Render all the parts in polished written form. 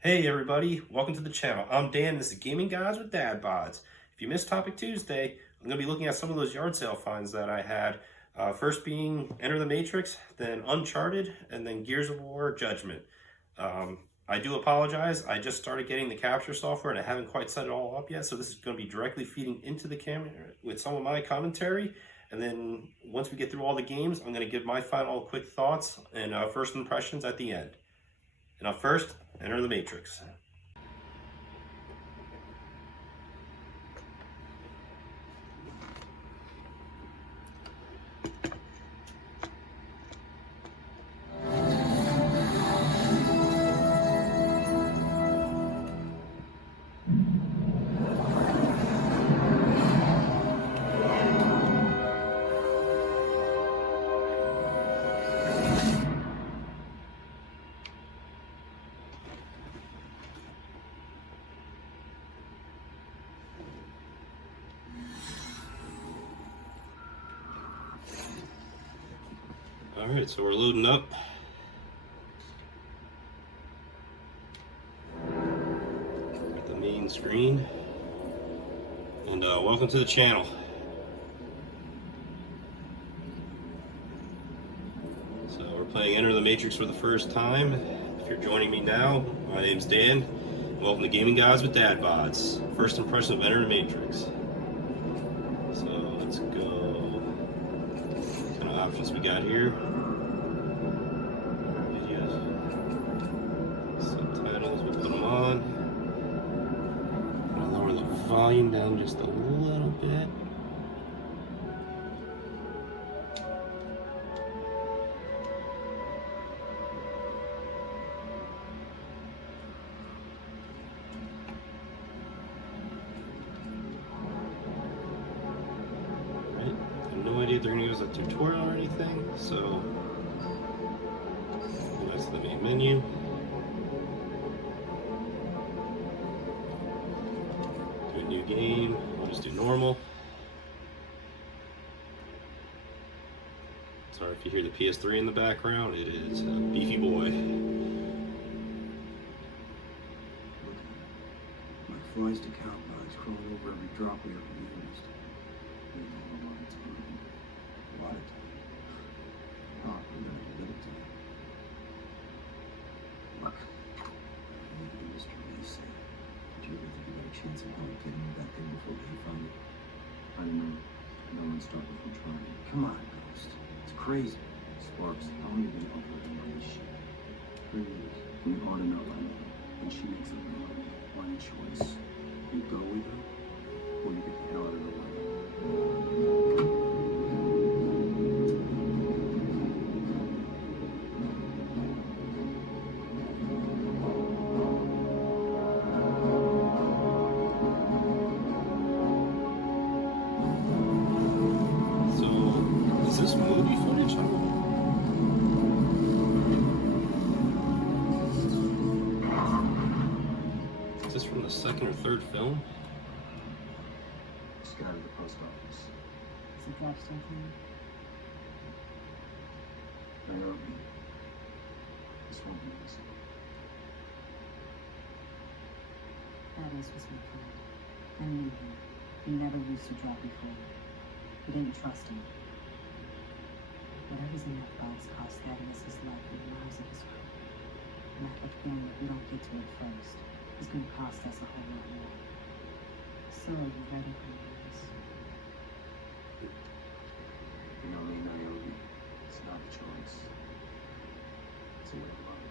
Hey everybody, welcome to the channel. I'm Dan, this is Gaming Guys with Bods. If you missed Topic Tuesday, I'm going to be looking at some of those yard sale finds that I had. First being Enter the Matrix, then Uncharted, and then Gears of War Judgment. I do apologize, I just started getting the capture software and I haven't quite set it all up yet, so this is going to be directly feeding into the camera with some of my commentary. And then once we get through all the games, I'm going to give my final quick thoughts and first impressions at the end. And up first, Enter the Matrix. Alright, so we're loading up. Got the main screen. And welcome to the channel. So we're playing Enter the Matrix for the first time. If you're joining me now, my name's Dan. Welcome to Gaming Guys with Bods. First impression of Enter the Matrix. So let's go. What kind of options we got here? On. I'll lower the volume down just a little bit. Alright, I have no idea if they're going to use a tutorial or anything, so that's the main menu. New game, I'll just do normal. Sorry if you hear the PS3 in the background, it is a beefy boy. Like flies to cow pies crawling over every drop we ever used. We don't know why it's burning. A lot of time. Pop, we're gonna get it to you. Look. Maybe Mr. Mason. Did you ever think you got a chance of help getting that thing before they found it? I don't know. No one stopped me from trying. Come on, Ghost. It's crazy. Sparks, how long have you been operating on this shit? 3 years. When you hard enough, I know. When she makes up her mind, one choice. You go with her, or you get the hell out of her way. Is this movie footage? Is this from the second or third film? Just got out of the post office. Is it drop something? Nairobi. This won't be easy. Thaddeus was my friend. I knew him. He never used to drop before. We didn't trust him. Whatever's in that box cost Thaddeus his life and lives of his crew. And I have a feeling if we don't get to it first, it's going to cost us a whole lot more. So, are you ready for this? You know me, Nairobi. It's not a choice. It's a way of life.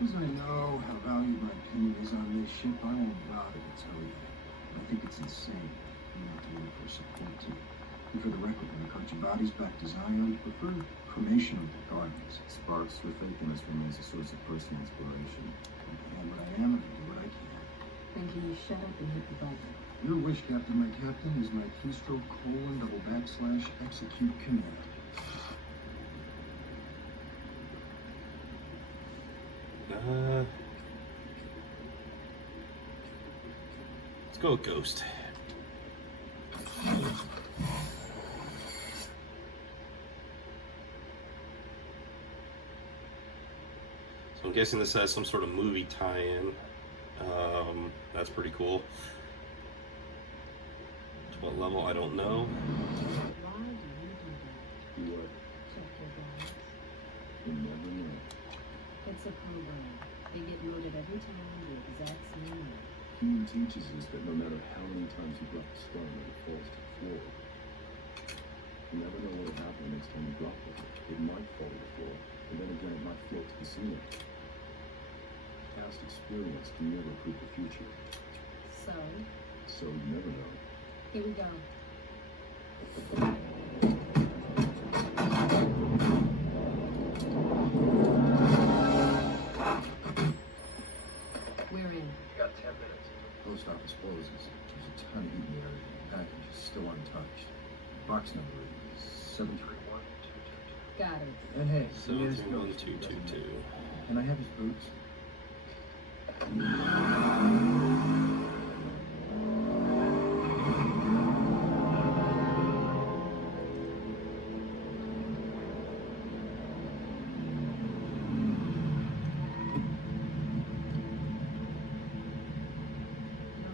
As I know how valued my opinion is on this ship, I won't bother to tell you. I think it's insane. I'm not doing it for support too. And for the record, when I caught your bodies back to Zion, I prefer cremation over gardens. Sparks, your faithfulness remains a source of personal inspiration. I am what I am, and I do what I can. Then can you shut up and hit the button? Your wish, Captain. My captain is my keystroke : / execute command. Let's go with Ghost. I'm guessing this has some sort of movie tie-in. That's pretty cool. To what level, I don't know. Why do you do that? Do what? Check your guys. You never know. It's a program. They get loaded every time the exact same way. Hume teaches us that no matter how many times you drop the stone, it falls to the floor. You never know what will happen the next time you drop it. It might fall to the floor, and then again it might float to the ceiling. Past experience can never prove the future, So, so you never know. here we go. We're in. You got 10 minutes. Post office closes. There's a ton of heat in the area. The package is still untouched. Box number is 731-222. Got it. And hey, he made his notes. 731-222. Can I have his boots? No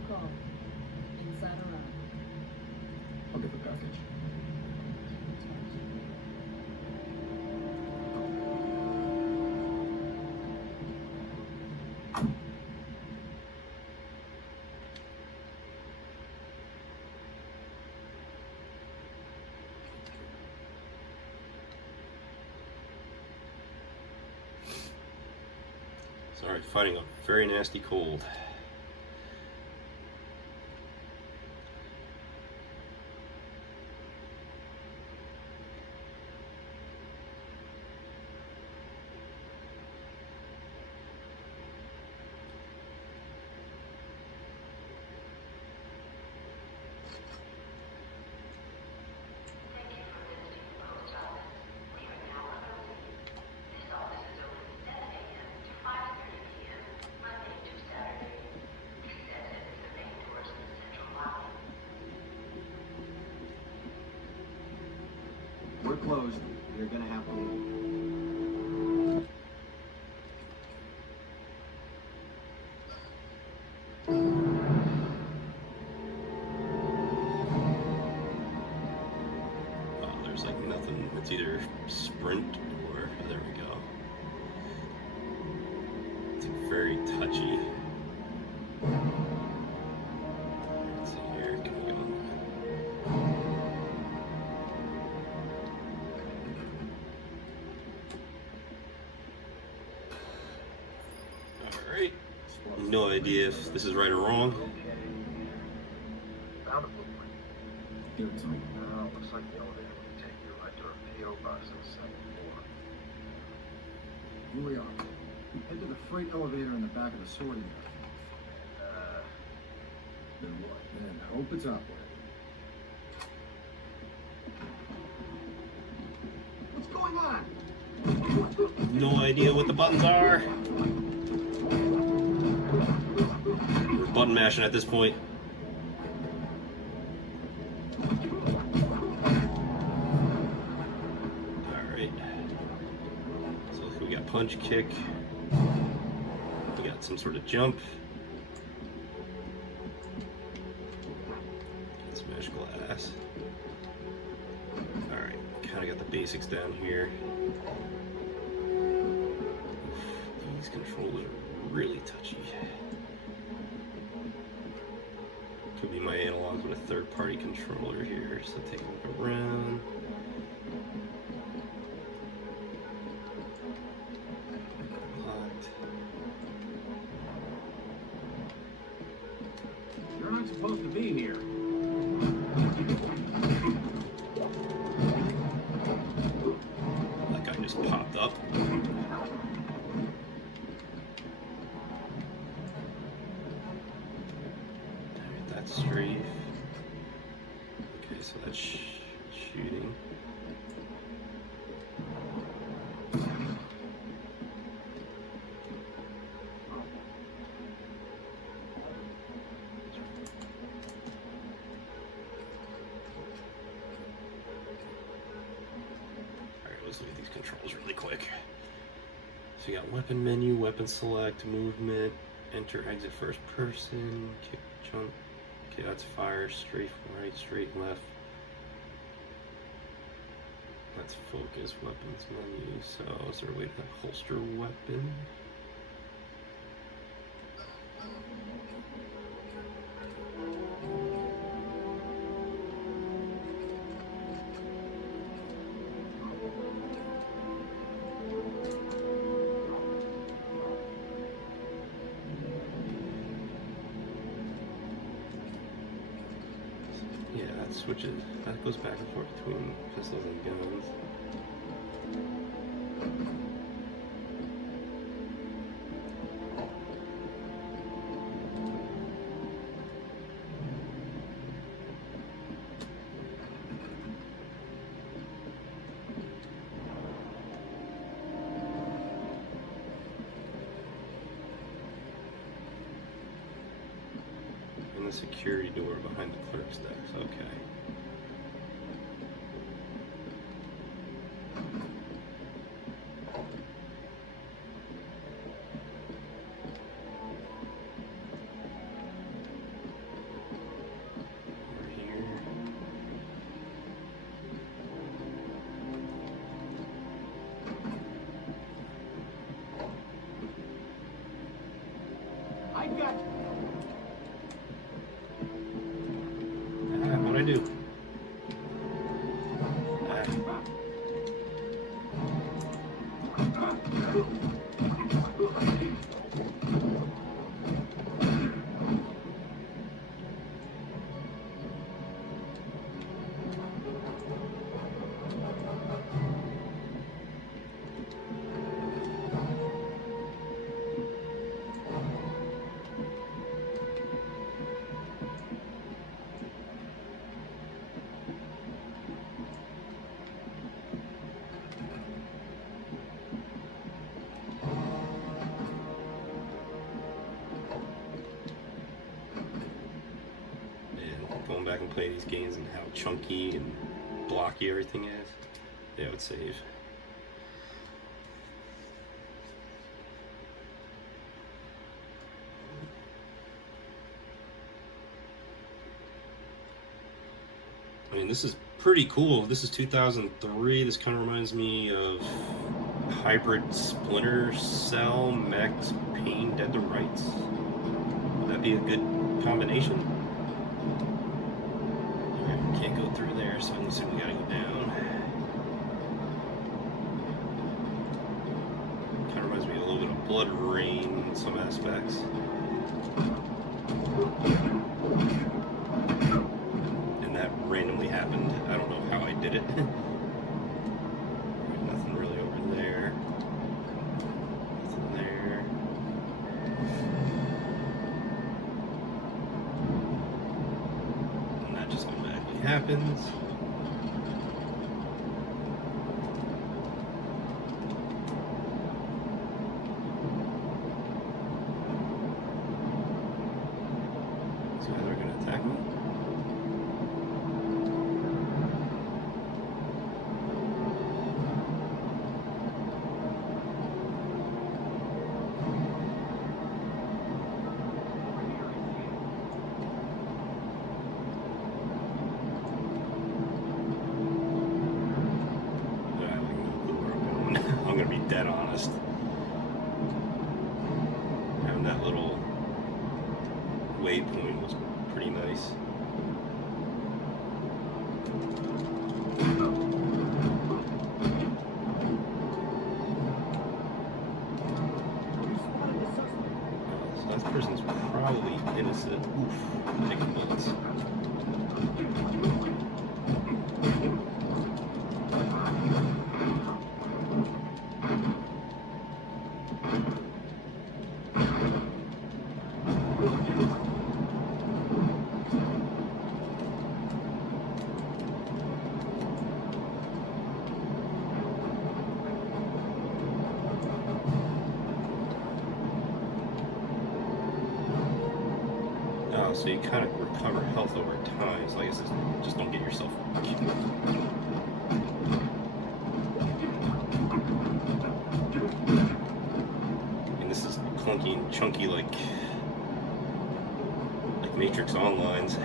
call. Inside or out? I'll get the package. Sorry, fighting a very nasty cold. We're closed. You're gonna have to leave. There's like nothing. It's either sprint or there we go. It's like very touchy. Let's see here. Can we go? Alright. No idea if this is right or wrong. Found a blueprint. Give it to me. Looks like the elevator will take you right to a P.O. box on the second floor. Here we are. Head to the freight elevator in the back of the sorting area. Then what? Then hope it's operating. What's going on? No idea what the buttons are. We're button mashing at this point. Alright. So we got punch, kick. We got some sort of jump. Smash glass. Alright, kind of got the basics down here. These controls are really touchy. Could be my analogs with a third-party controller here. So take a look around. Locked. You're not supposed to be here. That guy just popped up. Alright, that's strafe. Okay, so that's shooting. Alright, let's look at these controls really quick. So you got weapon menu, weapon select, movement, enter, exit first person, kick, jump. Okay, that's fire, straight right, straight left. That's focus, weapons menu. So is there a way to holster weapon? Yeah, that switches. That goes back and forth between pistols and guns. And the security door behind the clerk's desk. Okay. Over here. I got you. What'd I do? Ah. Going back and playing these games and how chunky and blocky everything is, yeah, I would save. I mean, this is pretty cool. This is 2003. This kind of reminds me of hybrid Splinter Cell, Max Payne, Dead to Rights. Would that be a good combination? Can't go through there, so I'm assuming we gotta go down. Kind of reminds me a little bit of Blood Rain in some aspects. And that randomly happened. I don't know how I did it. Nothing really over there. Nothing there. And that just automatically happens. These guys are gonna attack me. I'm gonna be dead honest. Having that little waypoint was pretty nice. So that person's probably innocent. Oof, taking bullets. Oh, so you kind of recover health over time. So I guess it's just don't get yourself killed. mean chunky like Matrix Online's.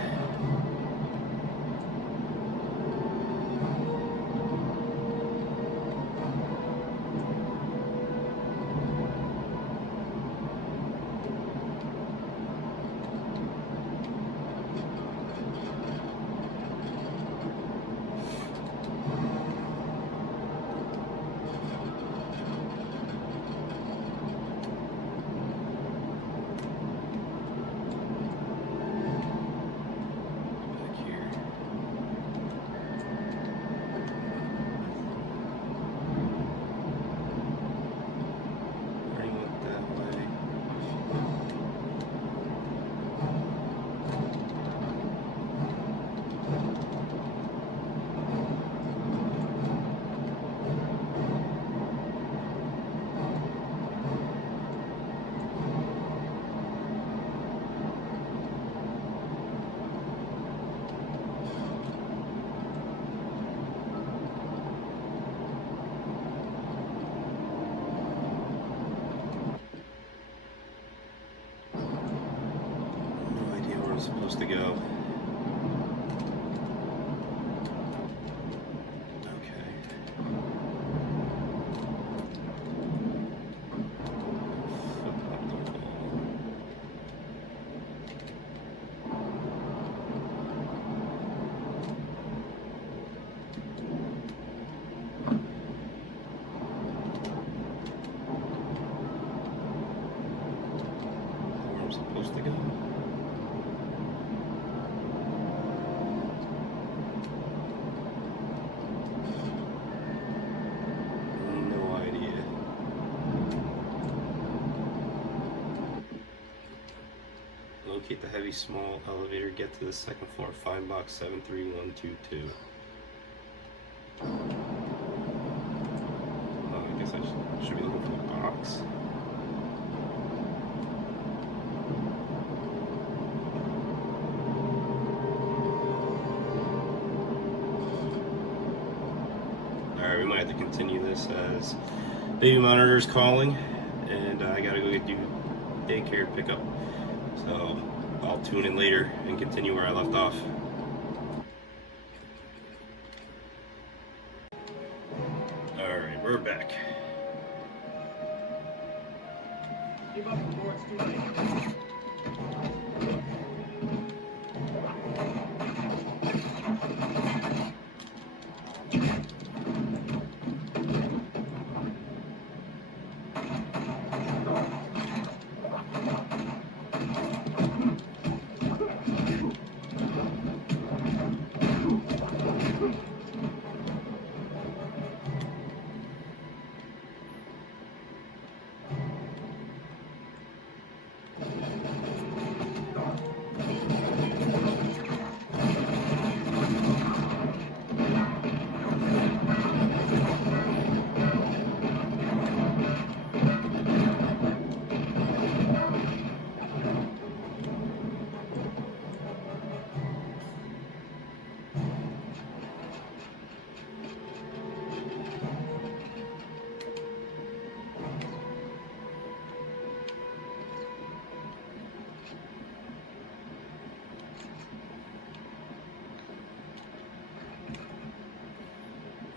Supposed to go. Okay. Where I'm supposed to go. Locate the heavy small elevator, get to the second floor, find box 73122. I guess I should be looking for the box. Alright, we might have to continue this as baby monitor's calling, and I gotta go do daycare pickup. So I'll tune in later and continue where I left off. Alright, we're back. Give up before it's too late.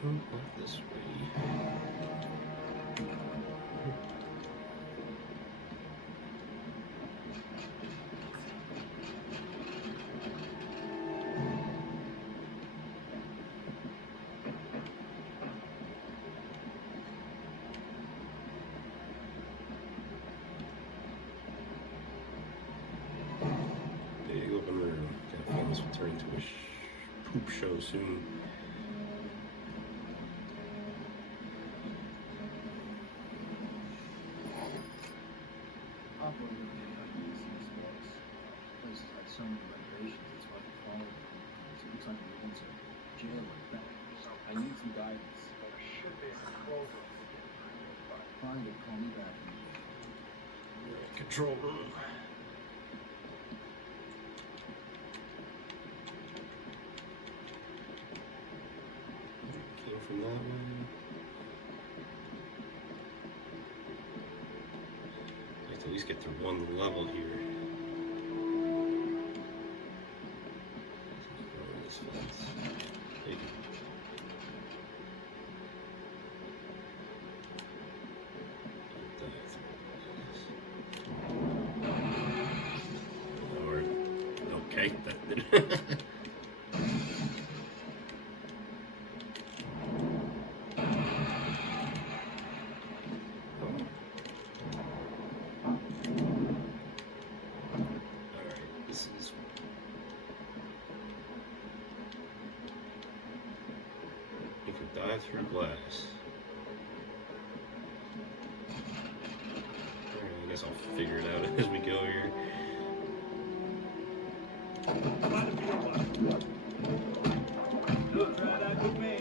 Not this way. There you go, I'm gonna film this will turn into a poop show soon. Places like so many renovations, it's hard to follow. It looks like we're into jail like that. I need some guidance. Should be a closer. Find it, call me back. Control room. Came from that way. I have to at least least get through one level here. This fence. There you go. Lord. Okay, that did it. Through glass. Alright, I guess I'll figure it out as we go here. Try that with me.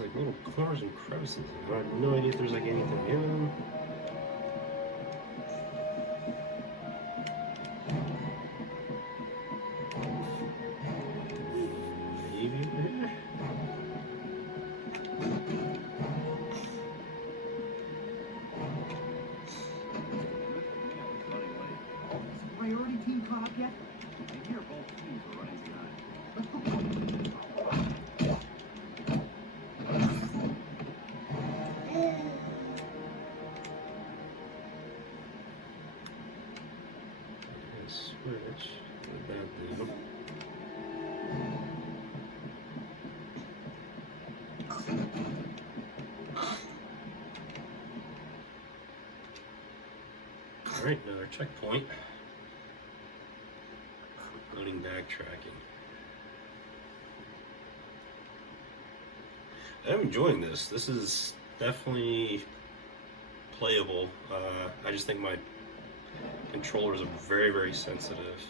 Like little corners and crevices. I have no idea if there's like anything in them. Maybe over here. Priority team caught up yet? Be careful. Teams are running behind. Switch. What about them? Alright, another checkpoint. Loading backtracking. I'm enjoying this. This is definitely playable. I just think my controllers are very, very sensitive.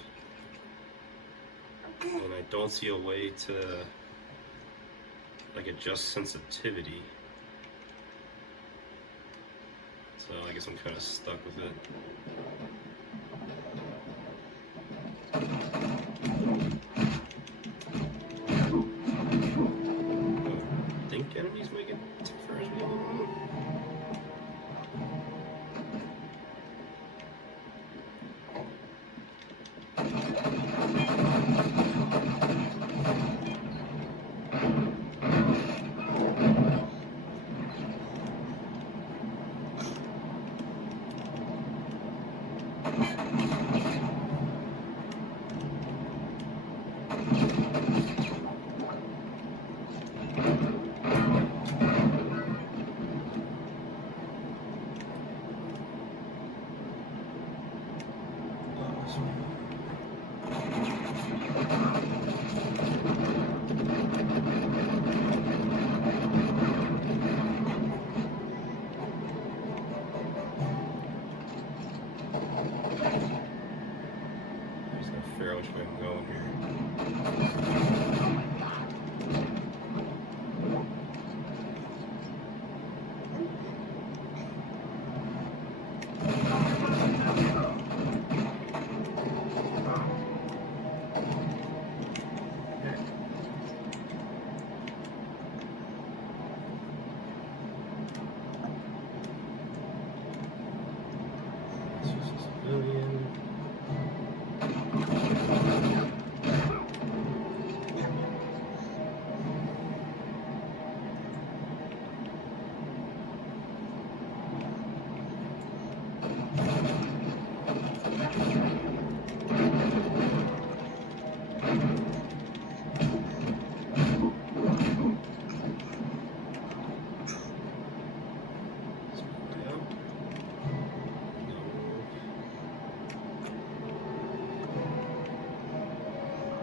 And I don't see a way to like adjust sensitivity. So I guess I'm kind of stuck with it. I think enemies make it tougher as we go along.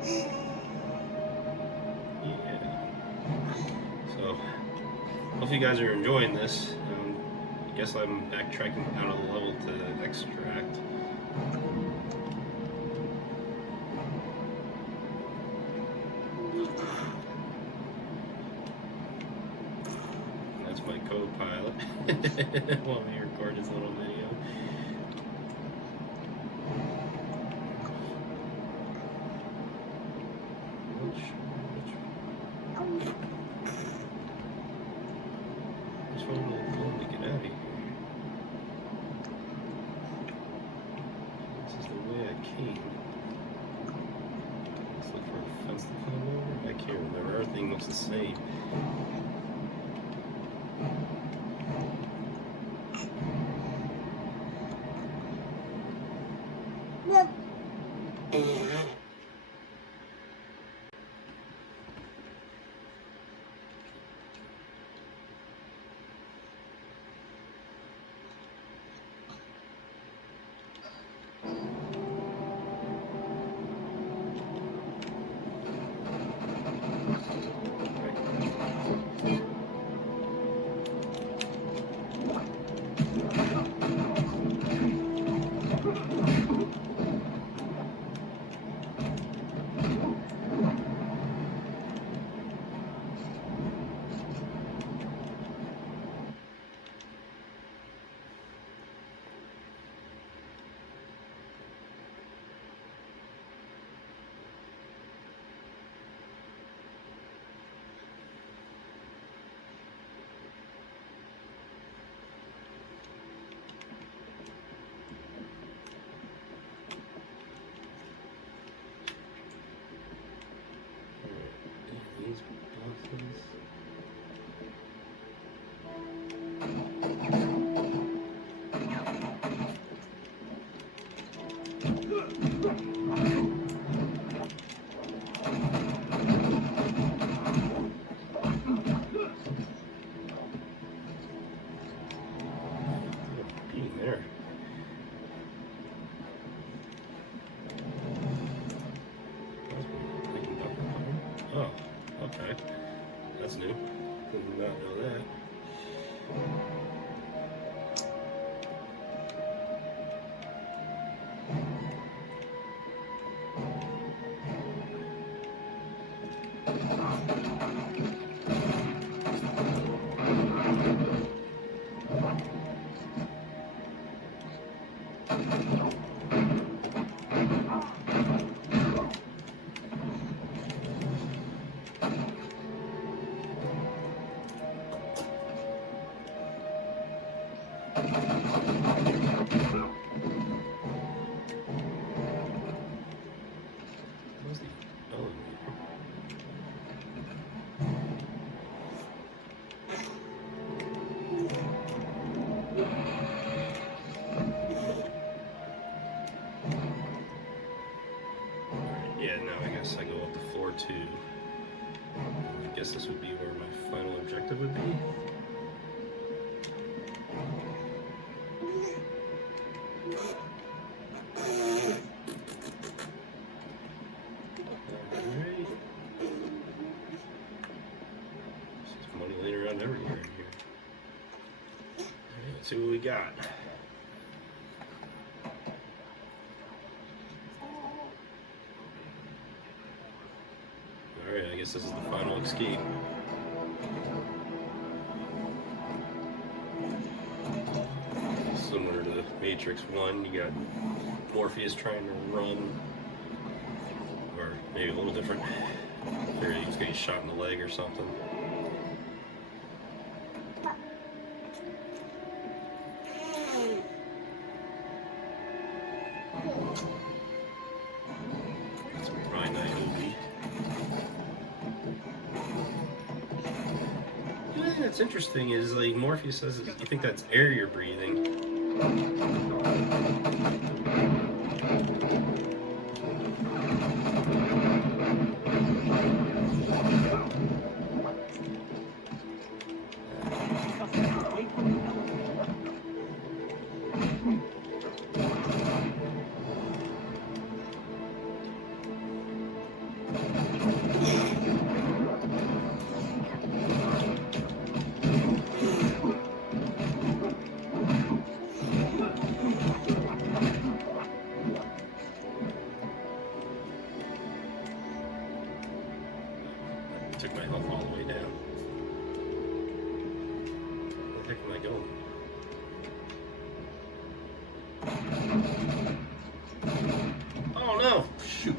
So, hope you guys are enjoying this. I guess I'm backtracking out of the level to extract. That's my co-pilot while we record this little video. Which one am I going to get out of here? This is the way I came. Let's look for a fence to climb over. I can't remember. Everything looks the same. These boxes. Being there. Oh, okay. That's new. Did not know that. Where's the elevator? Alright, yeah, now I guess I go up to floor 2. I guess this would be where my final objective would be. Alright. There's money laying around everywhere in here. Alright, let's see what we got. Alright, I guess this is the final escape. Similar to Matrix 1, you got Morpheus trying to run, or maybe a little different. Or he's getting shot in the leg or something. That's some Ryan Niobe. That's interesting is like Morpheus says you think that's air you're breathing. Took my health all the way down. Where the heck am I going? Oh no! Shoot.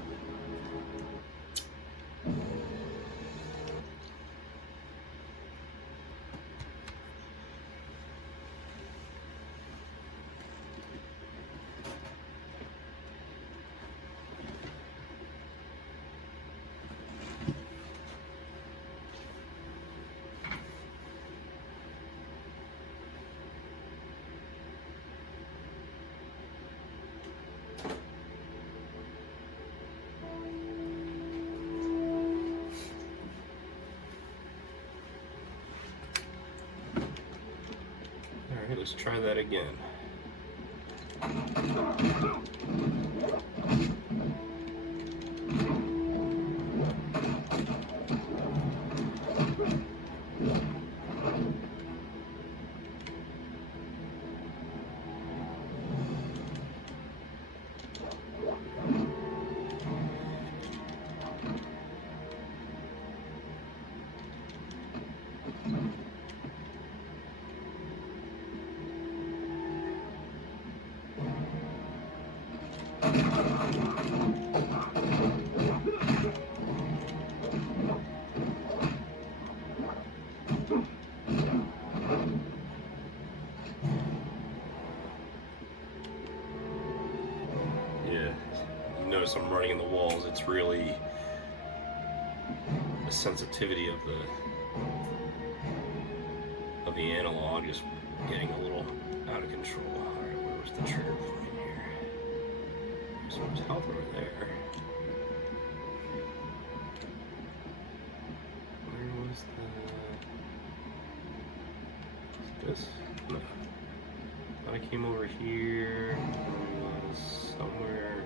Alright, let's try that again. Notice I'm running in the walls. It's really the sensitivity of the analog is getting a little out of control. Alright, where was the trigger point here? So there's health over there. Where was this? No. I came over here. It was somewhere.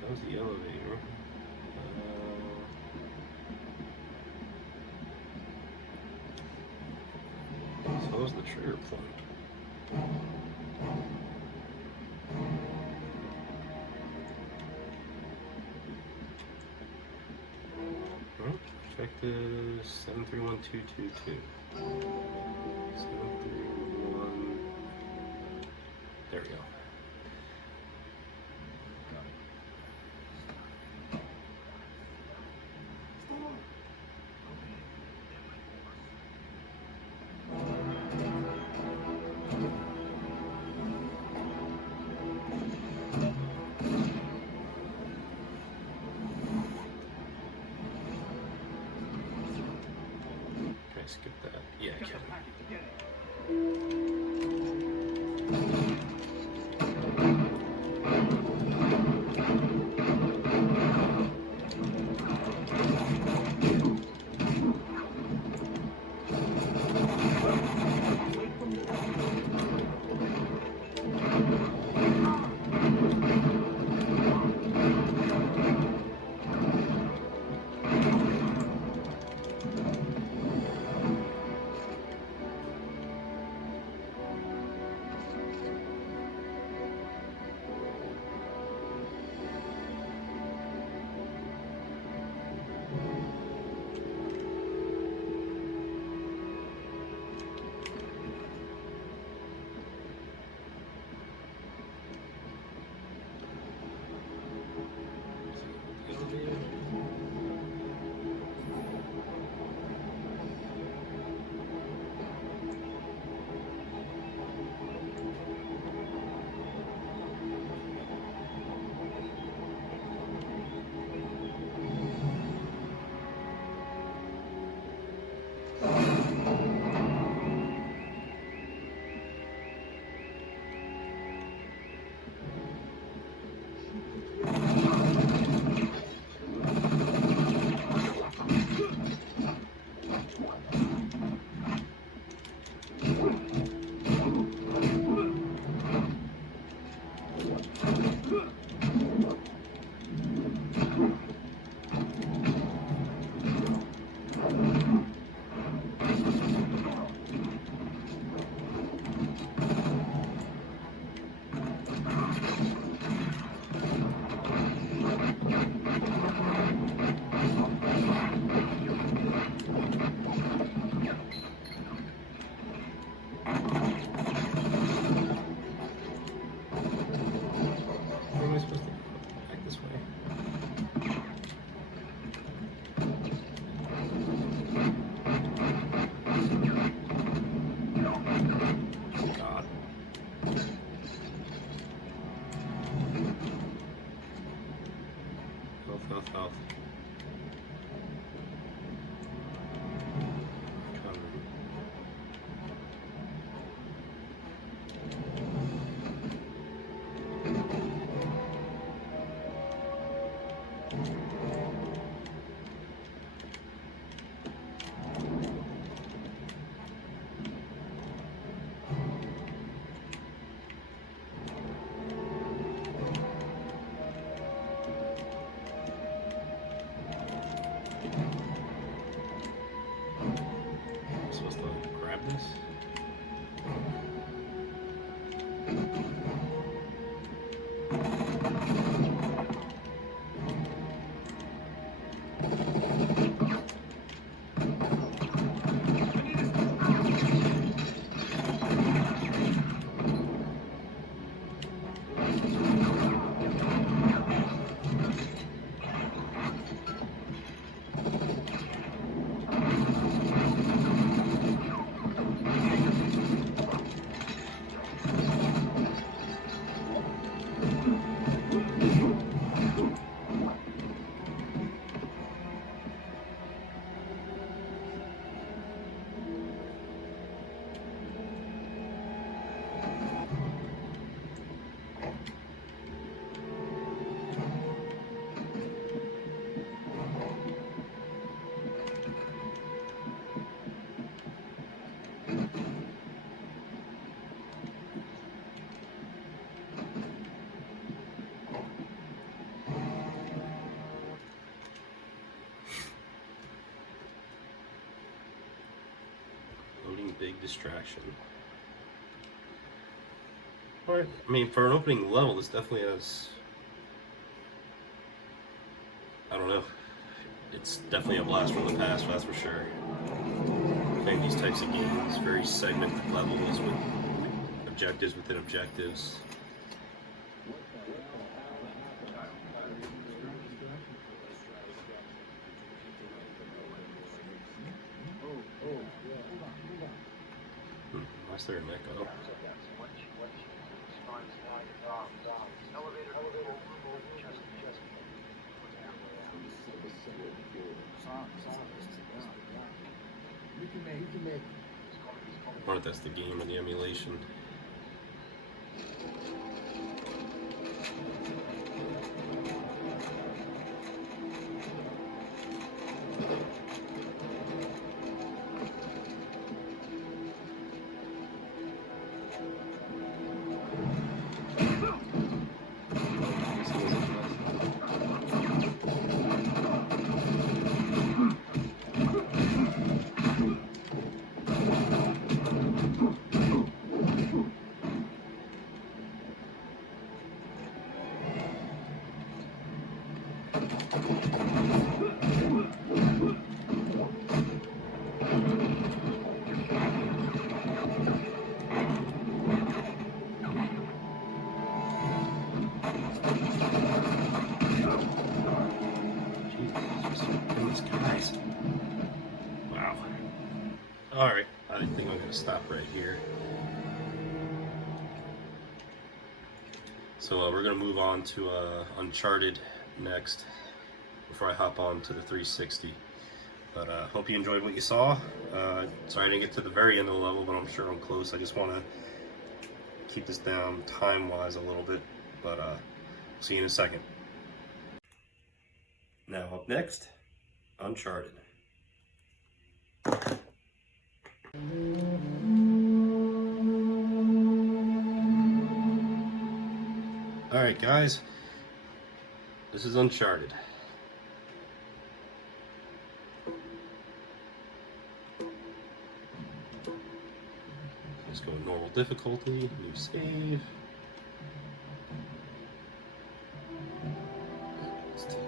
That was the elevator. So was the trigger point. Well, check this 731222. 731. There we go. Skip that. Yeah, I can. supposed to grab this? Big distraction. Alright, I mean, for an opening level, this definitely has, I don't know, it's definitely a blast from the past, that's for sure. Playing these types of games, very segmented levels with objectives within objectives. Why's there an echo? I wonder if that's the game or the emulation. Guys. Wow. Alright, I think I'm going to stop right here. So we're going to move on to Uncharted next before I hop on to the 360. But hope you enjoyed what you saw. Sorry I didn't get to the very end of the level, but I'm sure I'm close. I just want to keep this down time-wise a little bit. But see you in a second. Now up next, Uncharted. Alright guys, this is Uncharted. Let's go with normal difficulty, new save. Let's do that.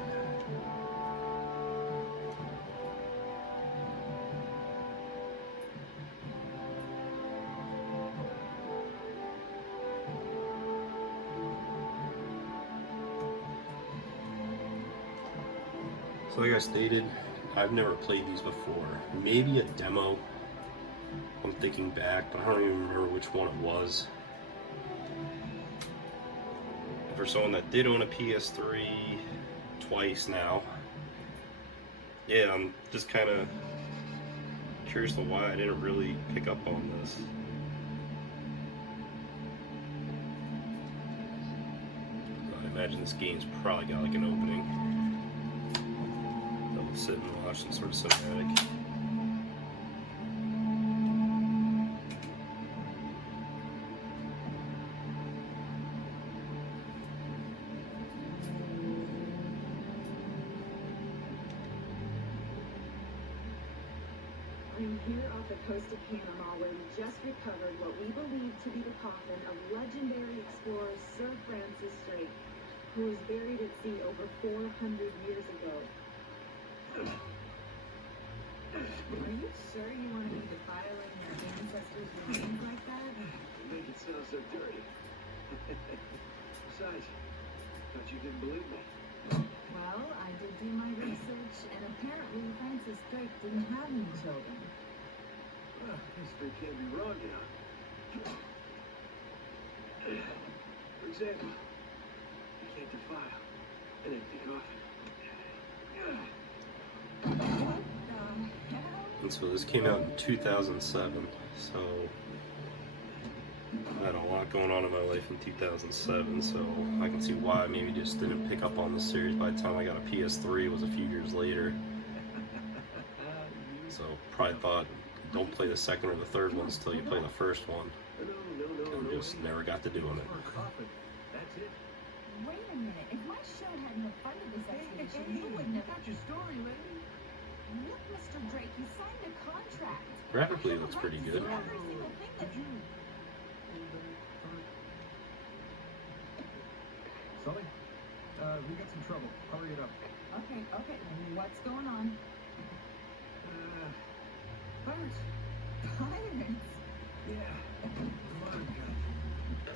So like I stated, I've never played these before. Maybe a demo, I'm thinking back, but I don't even remember which one it was. For someone that did own a PS3 twice now, yeah, I'm just kind of curious to why I didn't really pick up on this. I imagine this game's probably got like an opening. Sit and watch some sort of cinematic. here off the coast of Panama, where we just recovered what we believe to be the coffin of legendary explorer Sir Francis Drake, who was buried at sea over 400 years ago. Are you sure you want to be defiling your ancestors' remains like that? You make it sound so dirty. Besides, thought you didn't believe me. Well, I did do my research, and apparently Francis Drake didn't have any children. Well, history can't be wrong, you know. For example, you can't defile an empty coffin. And so this came out in 2007, so I had a lot going on in my life in 2007, so I can see why I maybe just didn't pick up on the series. By the time I got a PS3, it was a few years later. So probably thought, don't play the second or the third ones till you play the first one. And just never got to doing it. That's it. Wait a minute. If my show hadn't funded this expedition, you wouldn't have... That's your story, lady. Look, Mr. Drake, you signed a contract. Graphically, it looks pretty good. Every single thing that you... Sully, we got some trouble. Hurry it up. Okay. What's going on? Pirates. Pirates? Yeah. Come on, guys.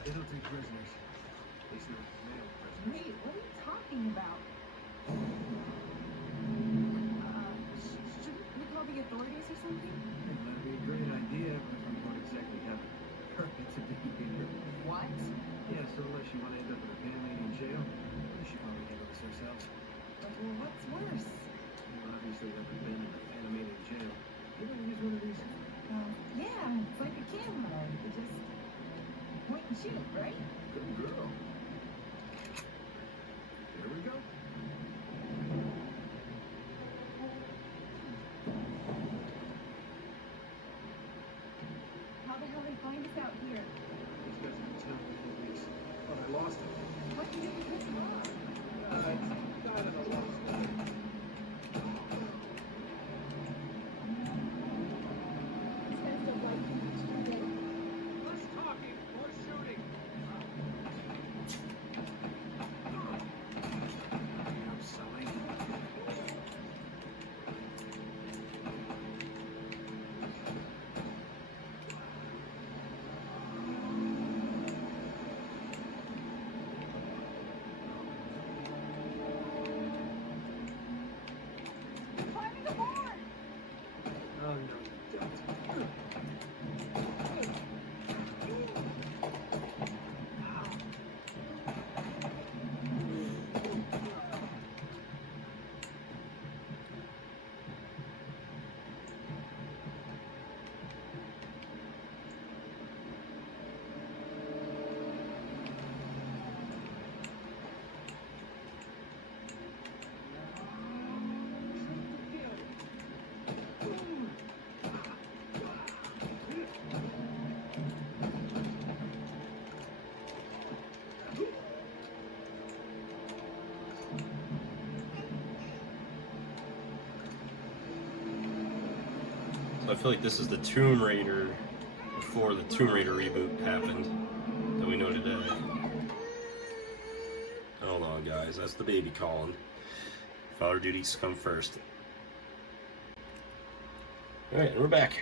They don't take prisoners. At least not male prisoners. Wait, what are you talking about? Shouldn't we call the authorities or something? It might be a great idea, but we won't exactly have a permit to be here. What? Yeah, so unless you want to end up with a family in jail, we should probably handle this ourselves. Well, what's worse? You obviously haven't been in a Panamanian jail. You ever use one of these? Yeah, it's like a camera. You just point and shoot, right? Good girl. Here we go. How the hell they find us out here? These guys have been town for 4 weeks. But I lost it. What did you do to piss them off? Died in a lost it. Less talking, more shooting. I'm Sully. Climbing aboard! Oh, no, you don't. So I feel like this is the Tomb Raider before the Tomb Raider reboot happened that we know today. Hold on, guys, that's the baby calling. Father duties come first. Alright, we're back.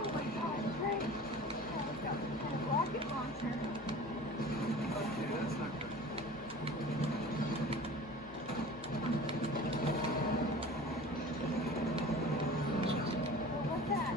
Oh my god, Drake! Oh, it's got some kind of rocket launcher. Okay, that's not good. What's that?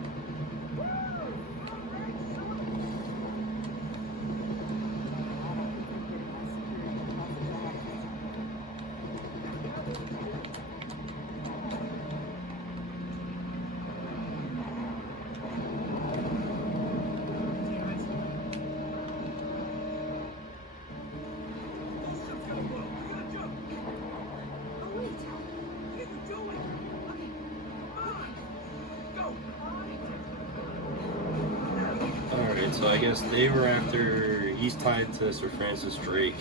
Alright, so I guess they were after, he's tied to Sir Francis Drake,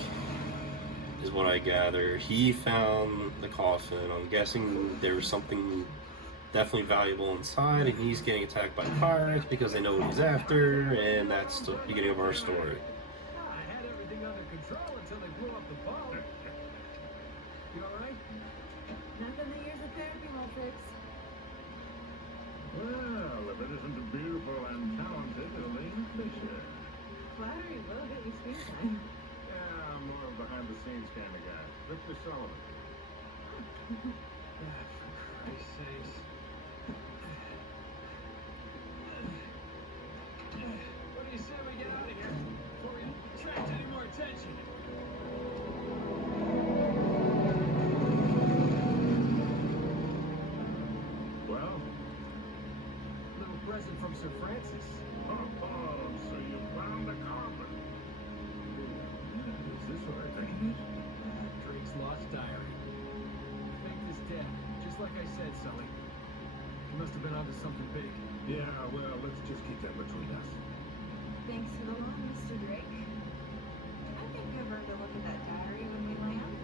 is what I gather. He found the coffin. I'm guessing there was something definitely valuable inside, and he's getting attacked by pirates because they know what he's after, and that's the beginning of our story. I had everything under control until they blew up the boat. You alright? Nothing the years of therapy won't fix. Well, if it isn't a beautiful and talented Elaine Fisher. Flattery will get you screen time. Yeah, I'm more of a behind-the-scenes kind of guy. Victor Sullivan. For Christ's sakes. What do you say we get out of here before we attract any more attention? Well, Little present from Sir Francis. so you found the coffin. Is this what I think it is? Drake's lost diary. Faked his death, just like I said, Sully. He must have been onto something big. Yeah, well, let's just keep that between us. Thanks for the loan, Mr. Drake. I think I've earned a look at that diary when we land.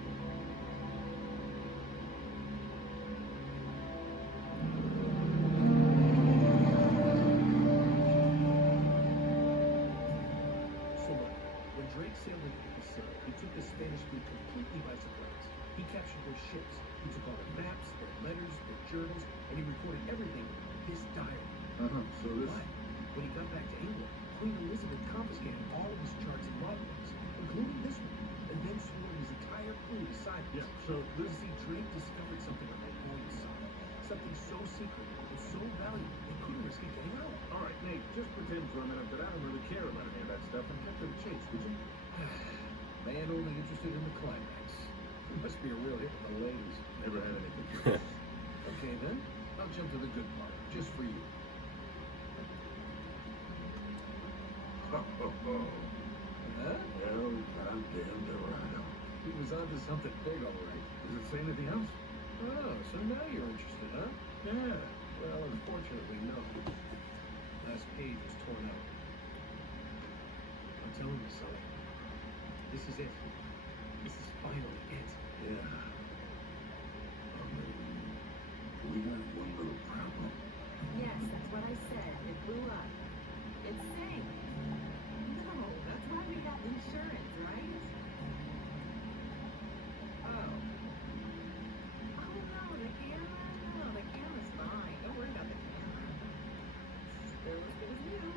So look, when Drake sailed into the Pacific, he took the Spanish fleet completely by surprise. He captured their ships. He took all their maps, their letters, their journals, and he recorded everything in this diary. So this... But when he got back to England, Queen Elizabeth confiscated all of his charts and logbooks, including this one, and then swore his entire crew to silence. Yeah, so this... See, Drake discovered something on that boy's side. Something so secret and so valuable, they couldn't risk it getting out. All right, Nate, just pretend for a minute that I don't really care about any of that stuff and cut to the chase, would you? Man only interested in the climax. He must be a real hit with the ladies. Never had any complaints. Okay then, I'll jump to the good part, just for you. Ho, ho, ho. Huh? Well, goddamn Dorado. He was onto something big, all right. Does it say anything else? Oh, so now you're interested, huh? Yeah. Well, unfortunately, no. Last page is torn out. I'm telling you, Sully. This is it. This is finally it. Yeah. We got one little problem. Yes, that's what I said. It blew up. It sank. No, that's why we got insurance, right? Oh. Oh no, the camera? No, the camera's fine. Don't worry about the camera. They're as good as new.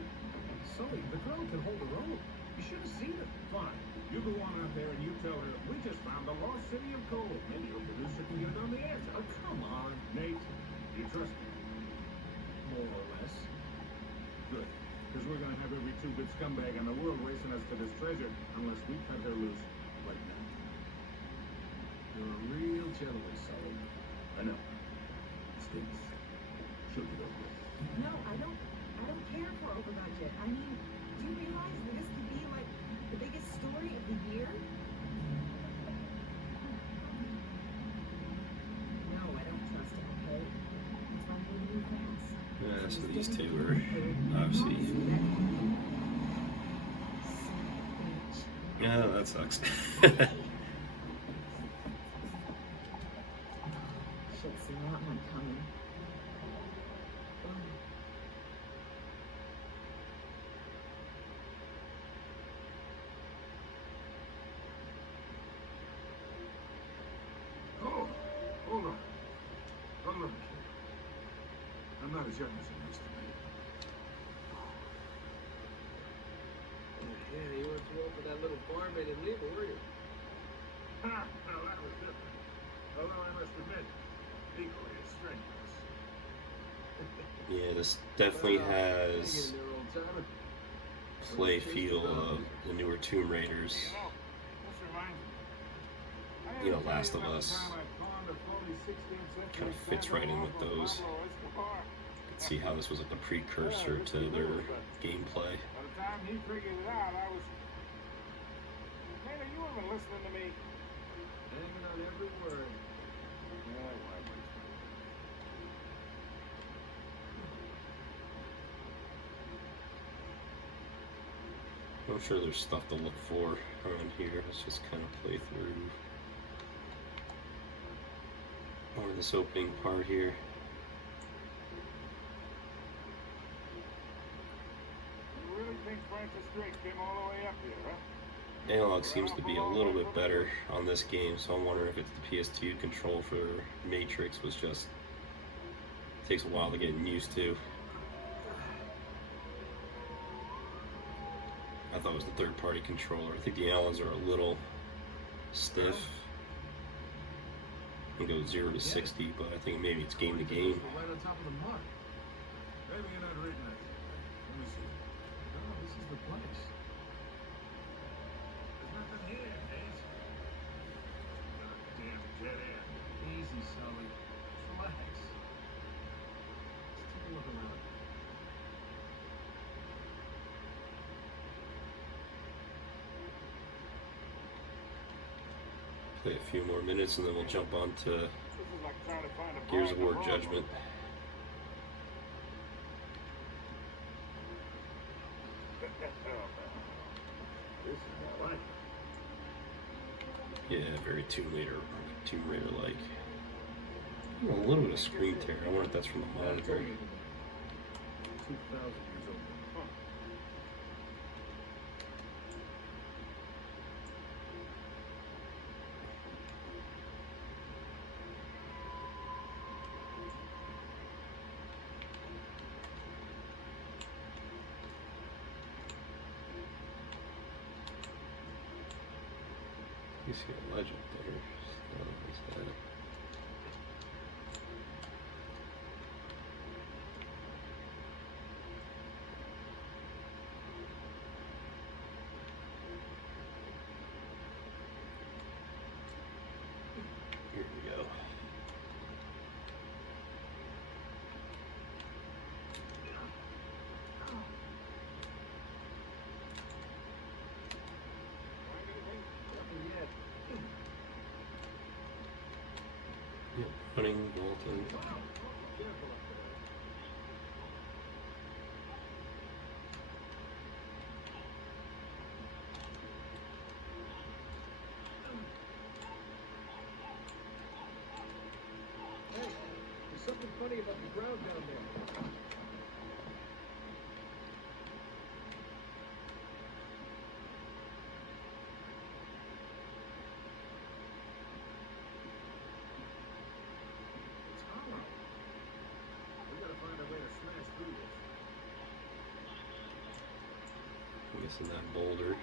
Sully, the girl can hold her own. You should have seen her. Fine. You go on out there and you tell her, we just found the lost city of gold. Maybe your producer can get it on the answer. Oh, come on. Nate, you trust me? More or less. Good. Because we're going to have every two-bit scumbag in the world racing us to this treasure unless we cut her loose right now. You're a real gentleman, Sully. I know. It stinks. She'll get over it. No, I don't care for over budget. I mean, do you realize that this could be like the biggest story of the year? No, I don't trust him, okay? That's why I'm going to move fast. Yeah, so these two are obviously. Yeah, that sucks. Should see that one coming. Oh, hold on. I'm not I'm not as young as I used to be. Yeah, you weren't too old for that little barmaid in Lima, were you? Ha! Now that was different. Although I must admit, equally as strenuous. Yeah, this definitely has Hanging in there all the time. play feel of the newer Tomb Raiders. You know, this reminds me. You know, Last of Us kind of fits right in with those. See how this was like the precursor to their gameplay. By the time he figured it out, I was... Man, are you even listening to me? Hanging on every word. Yeah, why would you? I'm sure there's stuff to look for around here. Let's just kind of play through more of this opening part here. You really think Francis Drake came all the way up here, huh? Analog seems to be a little bit better on this game, so I'm wondering if it's the PS2 control for Matrix was just takes a while to get used to. I thought it was the third-party controller. I think the Allens are a little stiff. It goes 0 to 60, but I think maybe it's game to game. Right on top of the mark. Maybe you're not reading it. Let me see. No, this is the place. There's nothing here, Ace. Goddamn dead end. Easy, Sully. Just relax. Let's take a look around. Play a few more minutes and then we'll jump on to This is like trying to find a Gears of bar in War the wrong Judgment. This is more like Yeah, very Tomb Raider like. A little bit of screen tear. I wonder if that's from the monitor. 2,000 years old. Huh. You see a legend there. Is that it? Here we go. Nothing yet. Yep, running, vaulting. Careful up there. Hey, there's something funny about the ground down there. It's hollow. We gotta find a way to smash through this. I'm guessing that boulder.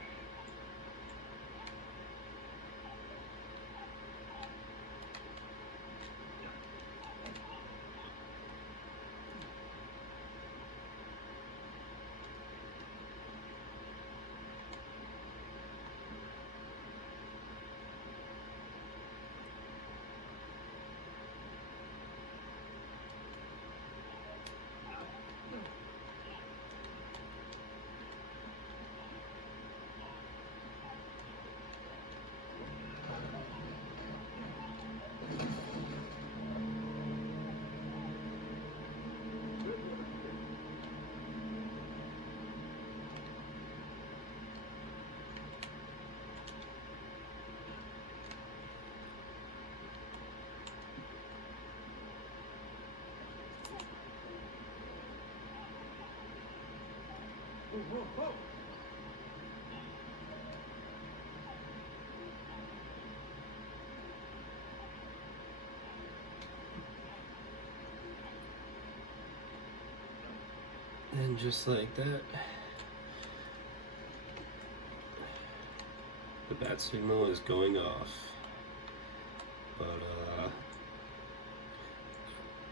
Whoa, whoa, whoa! And just like that, the bat signal is going off. But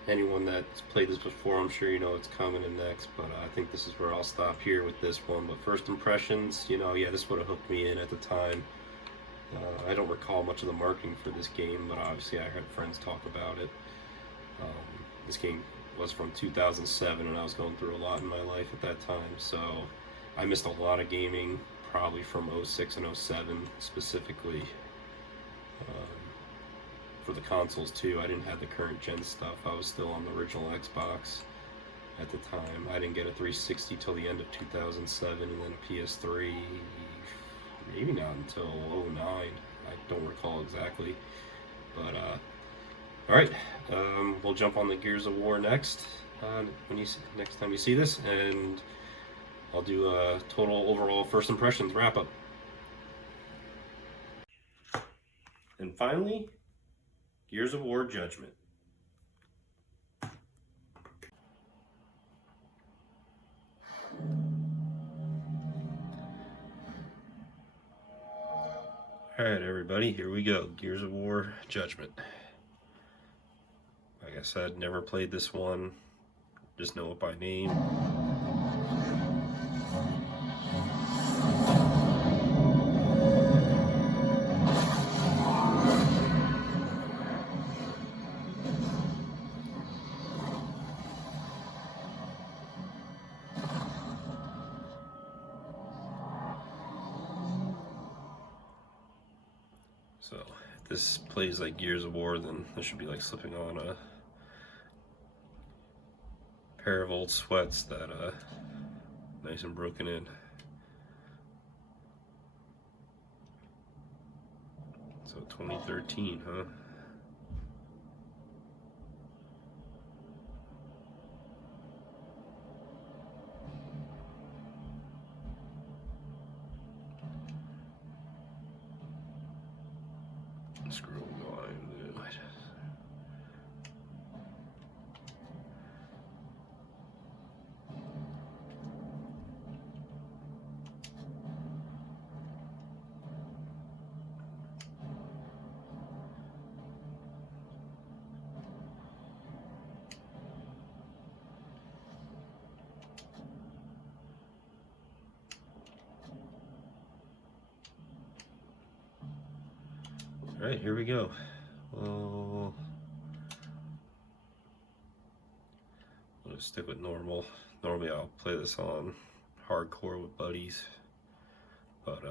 anyone that's played this before, I'm sure you know what's coming in next. But I think this is where I'll stop here with this one. But first impressions, you know, yeah, this would have hooked me in at the time. I don't recall much of the marketing for this game, but obviously I heard friends talk about it. This game was from 2007, and I was going through a lot in my life at that time, so I missed a lot of gaming, probably from 06 and 07 specifically. For the consoles too, I didn't have the current gen stuff. I was still on the original Xbox. at the time. I didn't get a 360 till the end of 2007, and then a PS3 maybe not until '09. I don't recall exactly. But all right, we'll jump on the Gears of War next next time you see this, and I'll do a total overall first impressions wrap up. And finally, Gears of War Judgment. Alright everybody, here we go. Gears of War Judgment. Like I said, never played this one. Just know it by name. So, if this plays like Gears of War, then this should be like slipping on a pair of old sweats that nice and broken in. So 2013, huh? Scroll line. Alright, here we go. We'll just stick with normal. Normally I'll play this on hardcore with buddies, but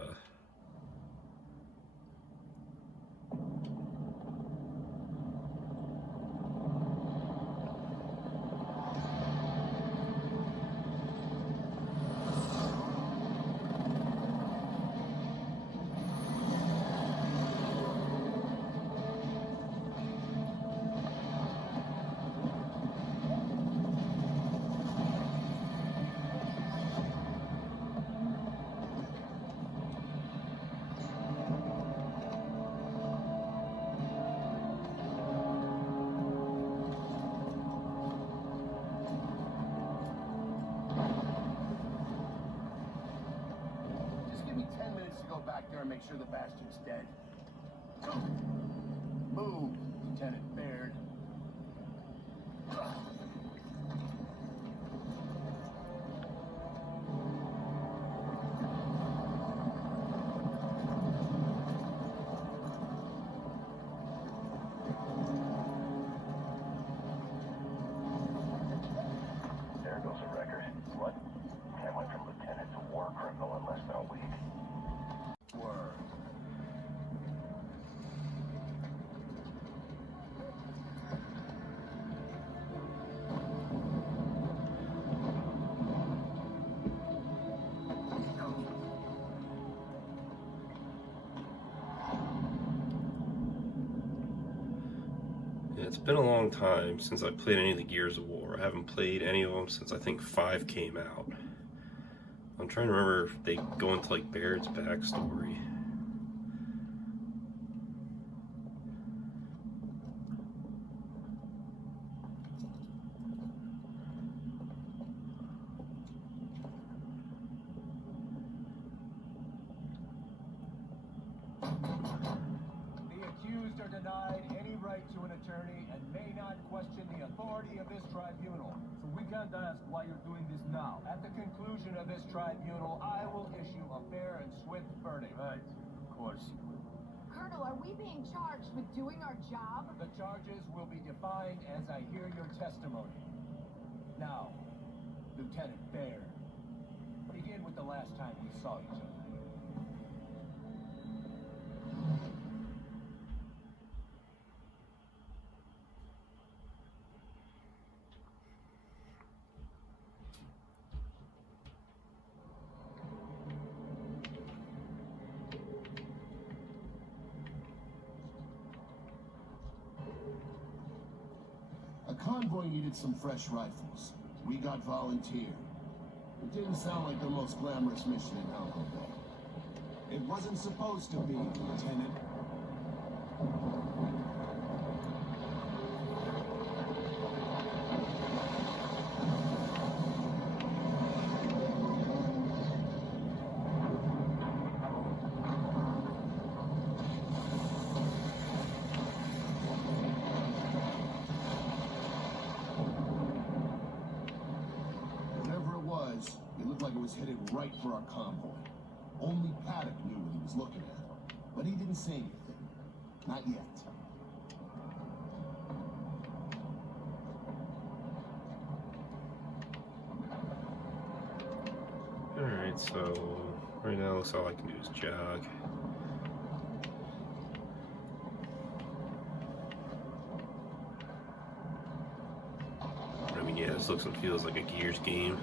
back there and make sure the Bastion's dead. Move, Lieutenant Baird. There goes a record. What? I went from lieutenant to war criminal in less than a week. Word. yeah, it's been a long time since I played any of the Gears of War. I haven't played any of them since I think 5 came out. I'm trying to remember if they go into like Baird's backstory. The accused are denied any right to an attorney and may not question the authority of this tribunal. So we can't ask why you're doing this now. At the conclusion of this tribunal, I will issue a fair and swift verdict. Right, of course you will. Colonel, are we being charged with doing our job? The charges will be defined as I hear your testimony. Now, Lieutenant Baird, begin with the last time we saw each other. convoy needed some fresh rifles. We got volunteered. It didn't sound like the most glamorous mission in Alco Bay. It wasn't supposed to be, Lieutenant. Headed right for our convoy. Only Paddock knew what he was looking at, but he didn't say anything. Not yet. Alright, so right now looks all I can do is jog. I mean, yeah, this looks and feels like a Gears game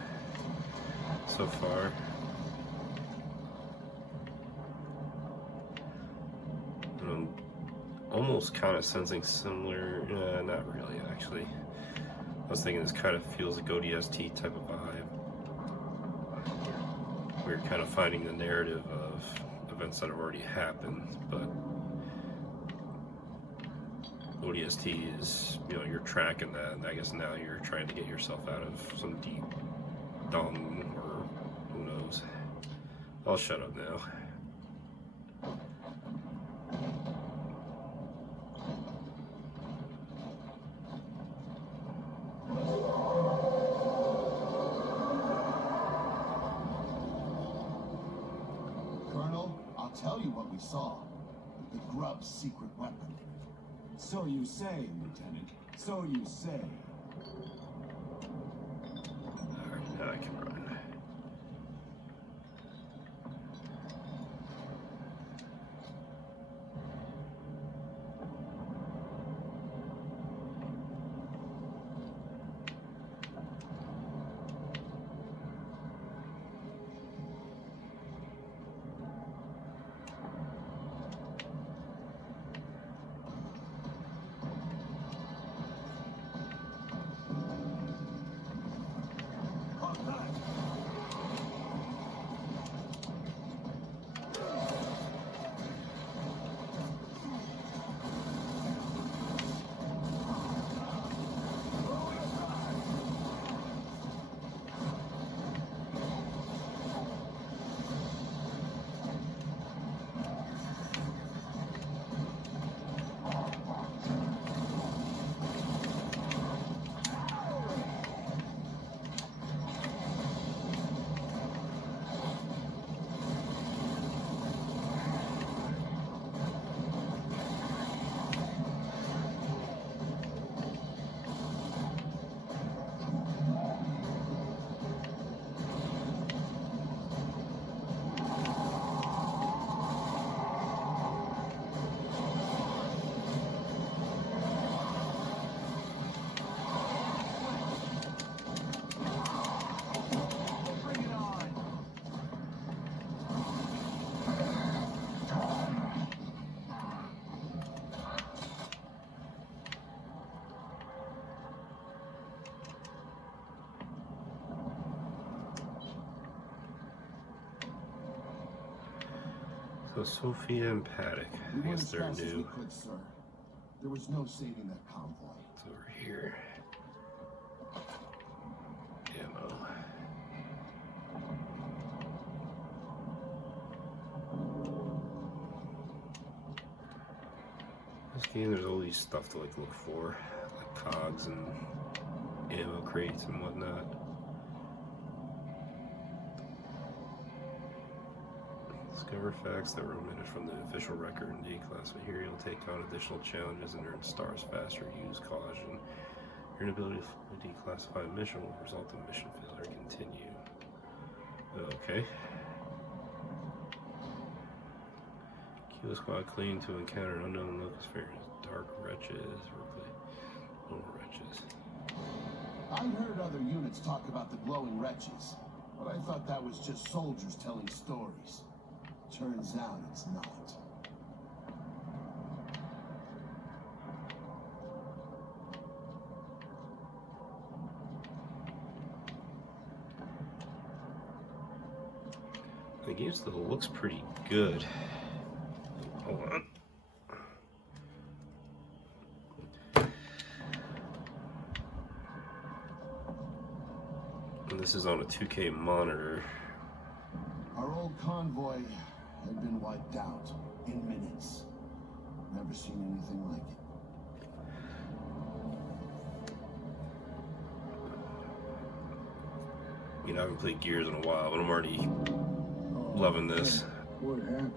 so far. I'm almost kind of sensing similar, not really actually. I was thinking this kind of feels like ODST type of vibe. We're kind of finding the narrative of events that have already happened, but ODST is, you know, you're tracking that, and I guess now you're trying to get yourself out of some deep dung or who knows. I'll shut up now. Colonel, I'll tell you what we saw. The Grub's secret weapon. So you say, Lieutenant. So you say. Alright, now I can run. So Sophia and Paddock, I guess they're new. Sir. There was no saving that convoy. It's over here. Ammo. This game, there's all these stuff to like look for, like cogs and ammo crates and whatnot. Discover facts that were omitted from the official record and declassify. Here you'll take on additional challenges and earn stars faster. Use caution. Your inability to declassify a mission will result in mission failure. Continue. Okay. Keep the squad clean to encounter unknown locust fairies. Dark wretches. Little wretches. I heard other units talk about the glowing wretches, but I thought that was just soldiers telling stories. Turns out it's not. The game still looks pretty good. Hold on. And this is on a 2K monitor. Our old convoy had been wiped out in minutes. Never seen anything like it. I mean, I haven't played Gears in a while, but I'm already loving this. What happened?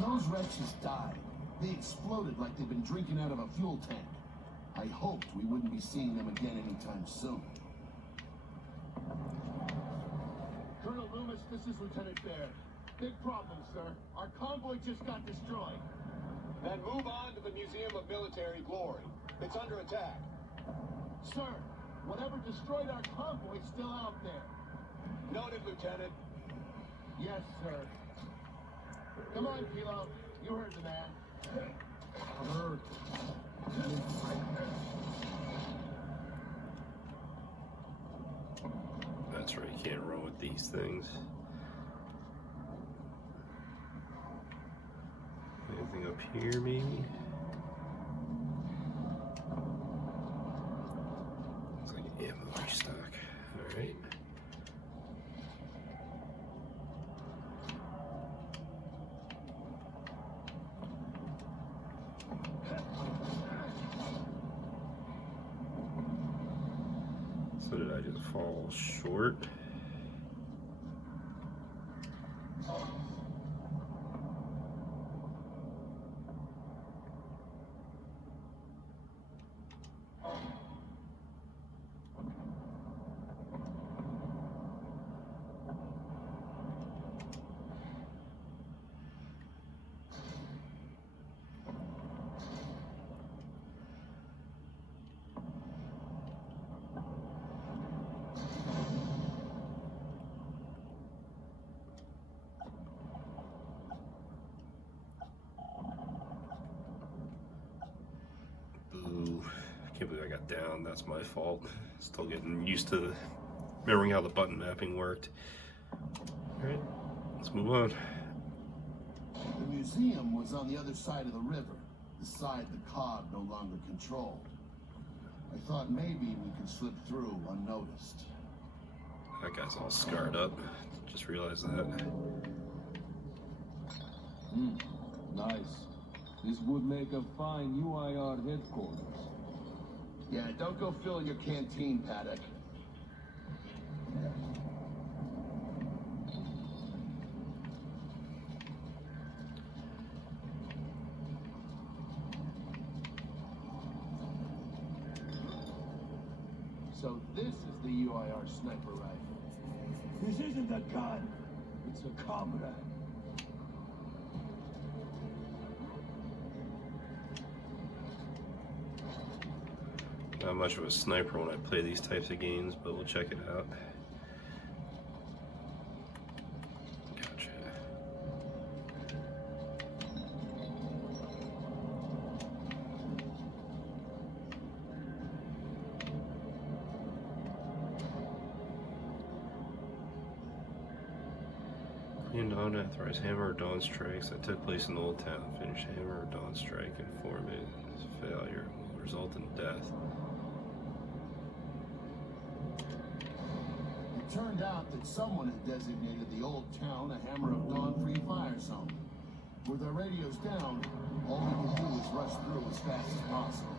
Those wretches died. They exploded like they'd been drinking out of a fuel tank. I hoped we wouldn't be seeing them again anytime soon. Colonel Loomis, this is Lieutenant Baird. Big problem, sir. Our convoy just got destroyed. Then move on to the Museum of Military Glory. It's under attack. Sir, whatever destroyed our convoy is still out there. Noted, Lieutenant. Yes, sir. Come on, Kilo. You heard the man. I heard. That's right, you can't run with these things. Anything up here, maybe? Looks like an ammo restock. Alright. So did I just fall short? I can't believe I got down. That's my fault. Still getting used to remembering how the button mapping worked. Alright, let's move on. The museum was on the other side of the river, the side the cog no longer controlled. I thought maybe we could slip through unnoticed. That guy's all scarred up. Just realized that. Nice. This would make a fine UIR headquarters. Yeah, don't go filling your canteen, Paddock. So this is the UIR sniper rifle. This isn't a gun. It's a comrade. Not much of a sniper when I play these types of games, but we'll check it out. Gotcha. Cleaned unauthorized hammer or dawn strikes that took place in the Old Town. Finished hammer or dawn strike informant failure will result in death. It turned out that someone had designated the Old Town a Hammer of Dawn free fire zone. With our radios down, all we could do was rush through as fast as possible.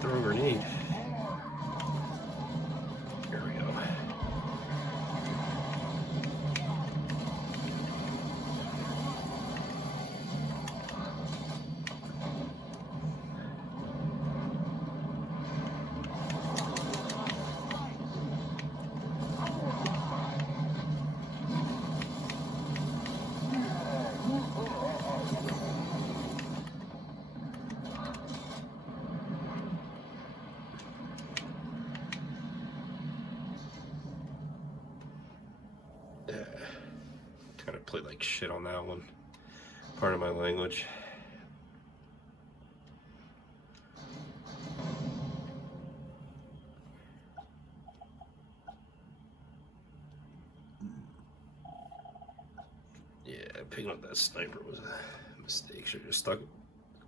Throw a grenade. Here we go. Kind of played like shit on that one. Part of my language. Yeah, picking up that sniper was a mistake. Should have just stuck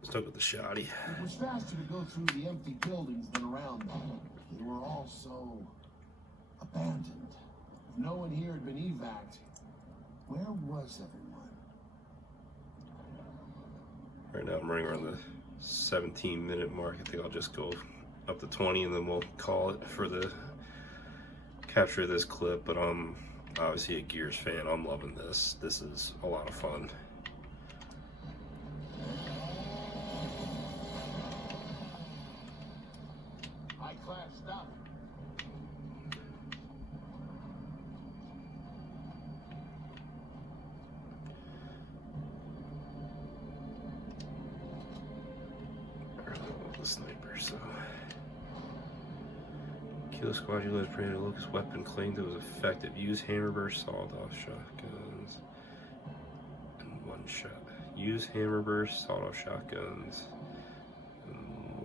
with the shotty. It was faster to go through the empty buildings than around them. They were all so abandoned. If no one here had been evac'd, where was everyone? Right now I'm running around the 17-minute mark. I think I'll just go up to 20 and then we'll call it for the capture this clip, but I'm obviously a Gears fan. I'm loving this. This is a lot of fun. High class stuff. The sniper, so kill the squad you led Predator Lucas weapon claimed it was effective. Use hammerburst sawed-off shotguns in one shot. Use hammerburst sawed-off shotguns in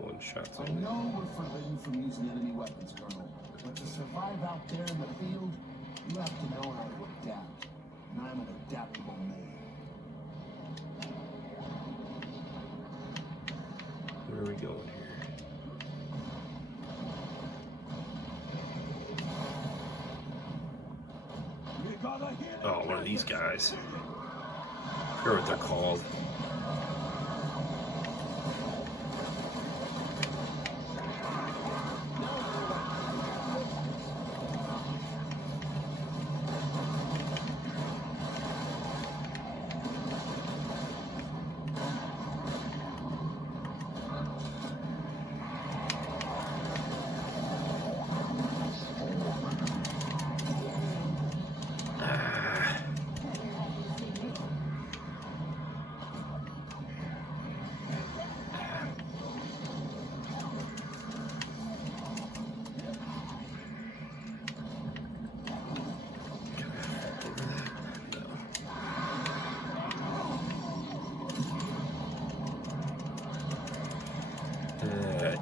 one shot. I know we're forbidden from using enemy weapons, Colonel, but to survive out there in the field, you have to know how to adapt. And I'm an adaptable man. Where are we going here? Oh, one of these guys. I forget what they're called.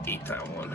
Eat that one.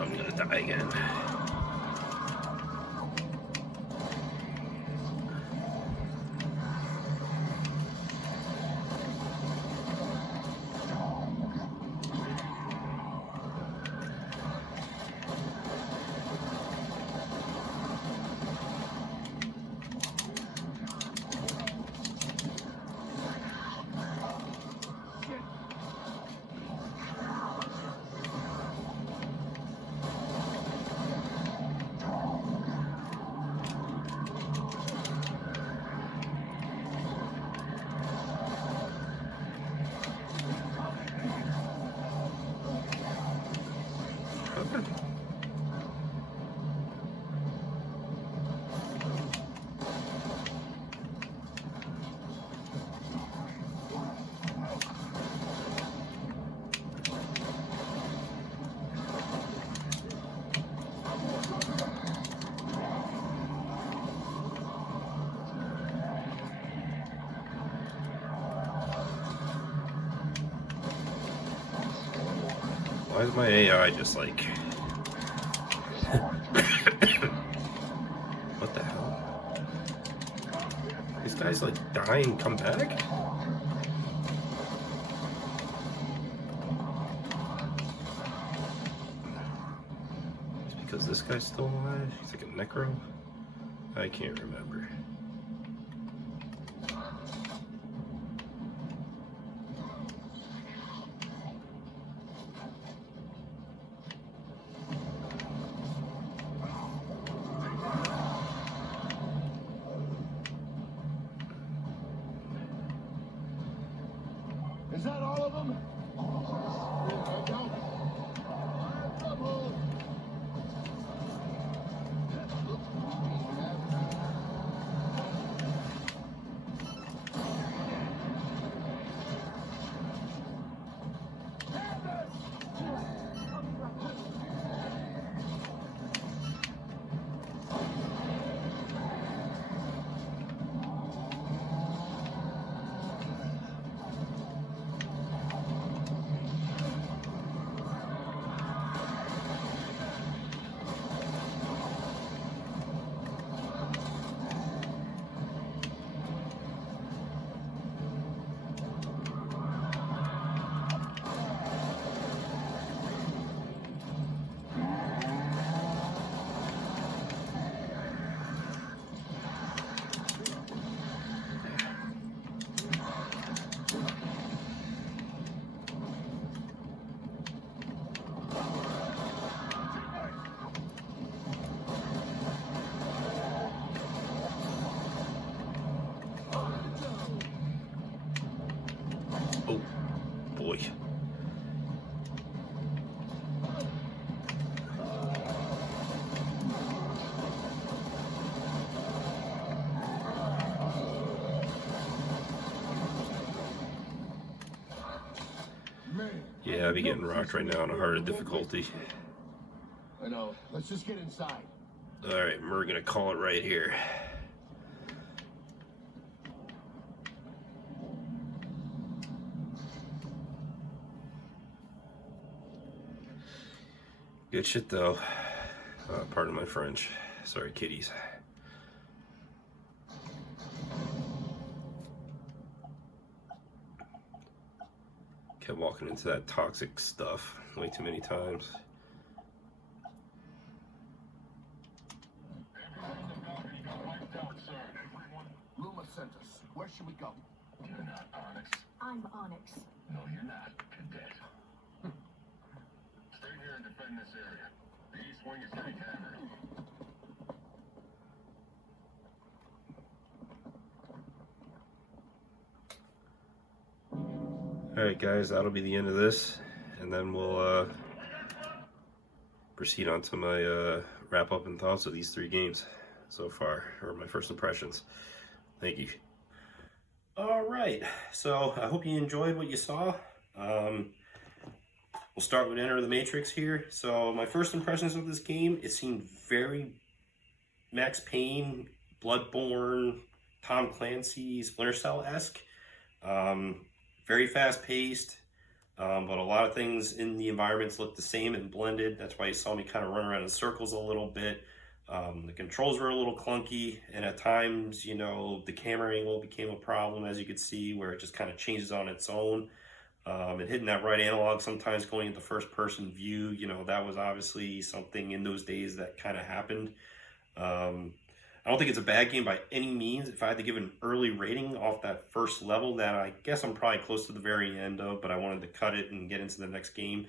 I'm gonna die again. Why is my AI just like... What the hell? These guys like die and come back? It's because this guy's still alive? He's like a necro? I can't remember. Is that all of them? Oh, boy. Yeah, I'll be getting rocked right now on a harder difficulty. I know. Let's just get inside. Alright, we're gonna call it right here. Good shit though. Pardon my French. Sorry, kitties. Kept walking into that toxic stuff way too many times. Luma sent us. Where should we go? You're not Onyx. I'm Onyx. No, you're not, Cadet. Stay here and defend this area. The East Wing is getting hammered. Alright guys, that'll be the end of this, and then we'll proceed on to my wrap up and thoughts of these 3 games so far, or my first impressions. Thank you. Alright, so I hope you enjoyed what you saw. We'll start with Enter the Matrix here. So my first impressions of this game, it seemed very Max Payne, Bloodborne, Tom Clancy, Splinter Cell-esque. Very fast-paced, but a lot of things in the environments looked the same and blended. That's why you saw me kind of run around in circles a little bit. The controls were a little clunky, and at times, you know, the camera angle became a problem, as you could see, where it just kind of changes on its own. And hitting that right analog, sometimes going into first-person view, you know, that was obviously something in those days that kind of happened. I don't think it's a bad game by any means. If I had to give an early rating off that first level that I guess I'm probably close to the very end of, but I wanted to cut it and get into the next game,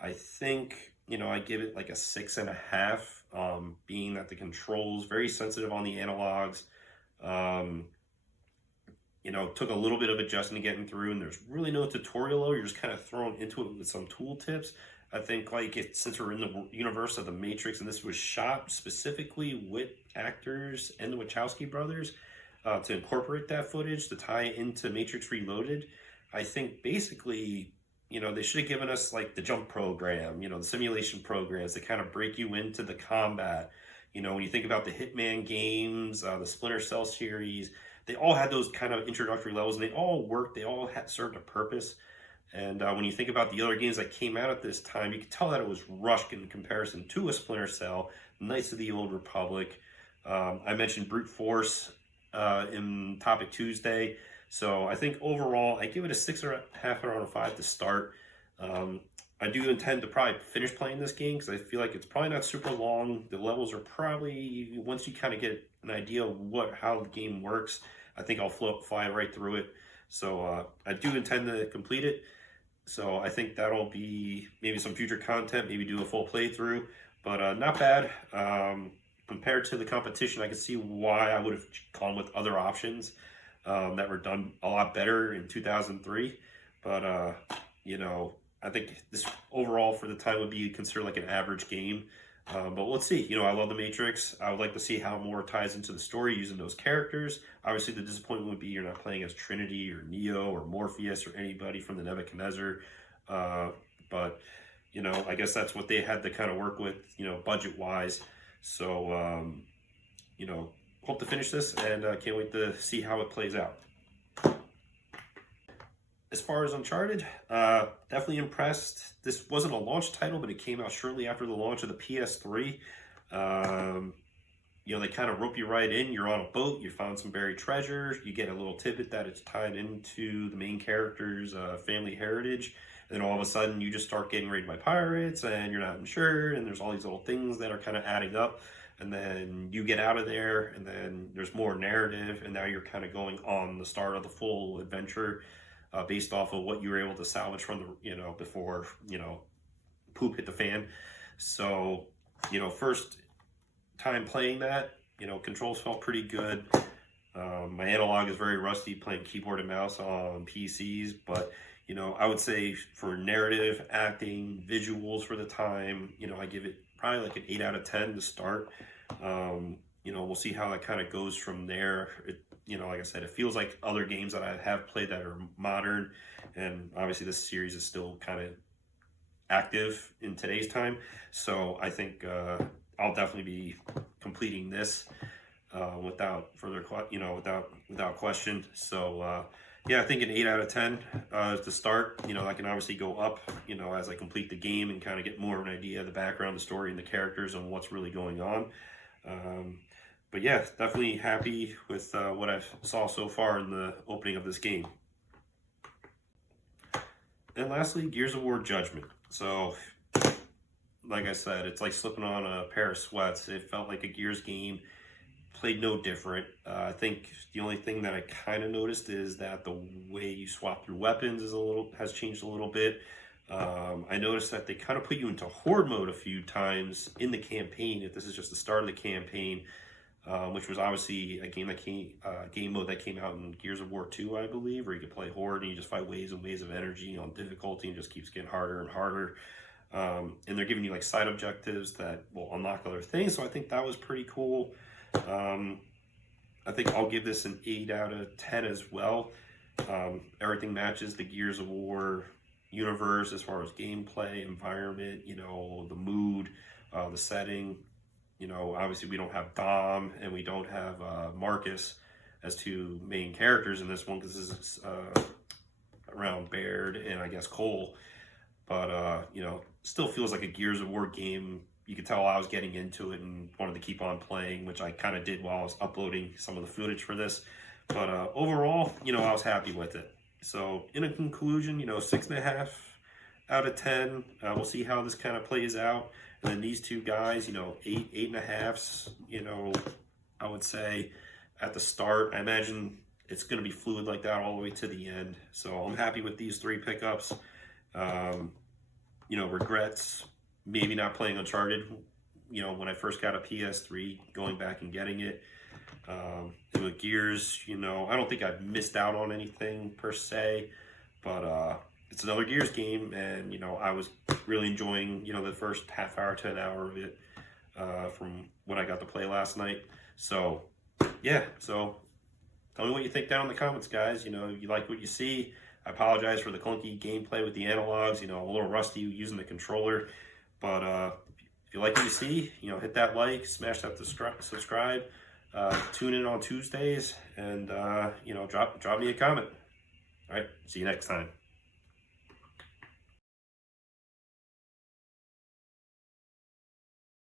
I think, you know, I give it like a 6.5, being that the controls, very sensitive on the analogs, you know, took a little bit of adjusting to getting through, and there's really no tutorial though. You're just kind of thrown into it with some tool tips. I think, like, since we're in the universe of the Matrix, and this was shot specifically with actors and the Wachowski brothers to incorporate that footage to tie it into Matrix Reloaded, I think basically, you know, they should have given us like the jump program, you know, the simulation programs that kind of break you into the combat. You know, when you think about the Hitman games, the Splinter Cell series, they all had those kind of introductory levels, and they all worked. They all had served a purpose. And when you think about the other games that came out at this time, you can tell that it was rushed in comparison to a Splinter Cell, Knights of the Old Republic. I mentioned Brute Force in Topic Tuesday. So I think overall, I give it a 6.5 out of 5 to start. I do intend to probably finish playing this game because I feel like it's probably not super long. The levels are probably, once you kind of get an idea of how the game works, I think I'll fly right through it. So I do intend to complete it. So I think that'll be maybe some future content, maybe do a full playthrough, but not bad. Compared to the competition, I can see why I would have gone with other options that were done a lot better in 2003. But, you know, I think this overall for the time would be considered like an average game. But let's see. You know, I love The Matrix. I would like to see how more ties into the story using those characters. Obviously, the disappointment would be you're not playing as Trinity or Neo or Morpheus or anybody from the Nebuchadnezzar. But, you know, I guess that's what they had to kind of work with, you know, budget-wise. So, you know, hope to finish this and can't wait to see how it plays out. As far as Uncharted, definitely impressed. This wasn't a launch title, but it came out shortly after the launch of the PS3. You know, they kind of rope you right in. You're on a boat. You found some buried treasure. You get a little tidbit that it's tied into the main character's family heritage. And then all of a sudden, you just start getting raided by pirates, and you're not insured, and there's all these little things that are kind of adding up. And then you get out of there, and then there's more narrative, and now you're kind of going on the start of the full adventure. Based off of what you were able to salvage from the, you know, before, you know, poop hit the fan. So, you know, first time playing that, you know, controls felt pretty good. My analog is very rusty playing keyboard and mouse on PCs, but, you know, I would say for narrative, acting, visuals for the time, you know, I give it probably like an 8 out of 10 to start. You know, we'll see how that kind of goes from there. You know, like I said, it feels like other games that I have played that are modern, and obviously this series is still kind of active in today's time. So I think I'll definitely be completing this without further, without question. So yeah, I think an 8 out of 10 to start. You know, I can obviously go up, you know, as I complete the game and kind of get more of an idea of the background, the story, and the characters and what's really going on. But yeah, definitely happy with what I saw so far in the opening of this game. And lastly, Gears of War Judgment. So, like I said, it's like slipping on a pair of sweats. It felt like a Gears game, played no different. I think the only thing that I kind of noticed is that the way you swap through weapons has changed a little bit. I noticed that they kind of put you into horde mode a few times in the campaign, if this is just the start of the campaign. Which was obviously a game mode that came out in Gears of War 2, I believe, where you could play Horde and you just fight waves and waves of energy on difficulty and just keeps getting harder and harder. And they're giving you like side objectives that will unlock other things, so I think that was pretty cool. I think I'll give this an 8 out of 10 as well. Everything matches the Gears of War universe as far as gameplay, environment, you know, the mood, the setting. You know, obviously we don't have Dom and we don't have Marcus as two main characters in this one because this is around Baird and I guess Cole. But, you know, still feels like a Gears of War game. You could tell I was getting into it and wanted to keep on playing, which I kind of did while I was uploading some of the footage for this. But overall, you know, I was happy with it. So in a conclusion, you know, 6.5 out of 10. We'll see how this kind of plays out. And then these two guys, you know, 8.5s, you know, I would say at the start. I imagine it's going to be fluid like that all the way to the end. So I'm happy with these 3 pickups. You know, regrets, maybe not playing Uncharted, you know, when I first got a PS3, going back and getting it. And with Gears, you know, I don't think I've missed out on anything per se, but it's another Gears game, and, you know, I was really enjoying, you know, the first half hour to an hour of it from what I got to play last night. So, yeah, so tell me what you think down in the comments, guys. You know, if you like what you see. I apologize for the clunky gameplay with the analogs. You know, I'm a little rusty using the controller. But if you like what you see, you know, hit that like, smash that subscribe. Tune in on Tuesdays, and, you know, drop me a comment. All right, see you next time.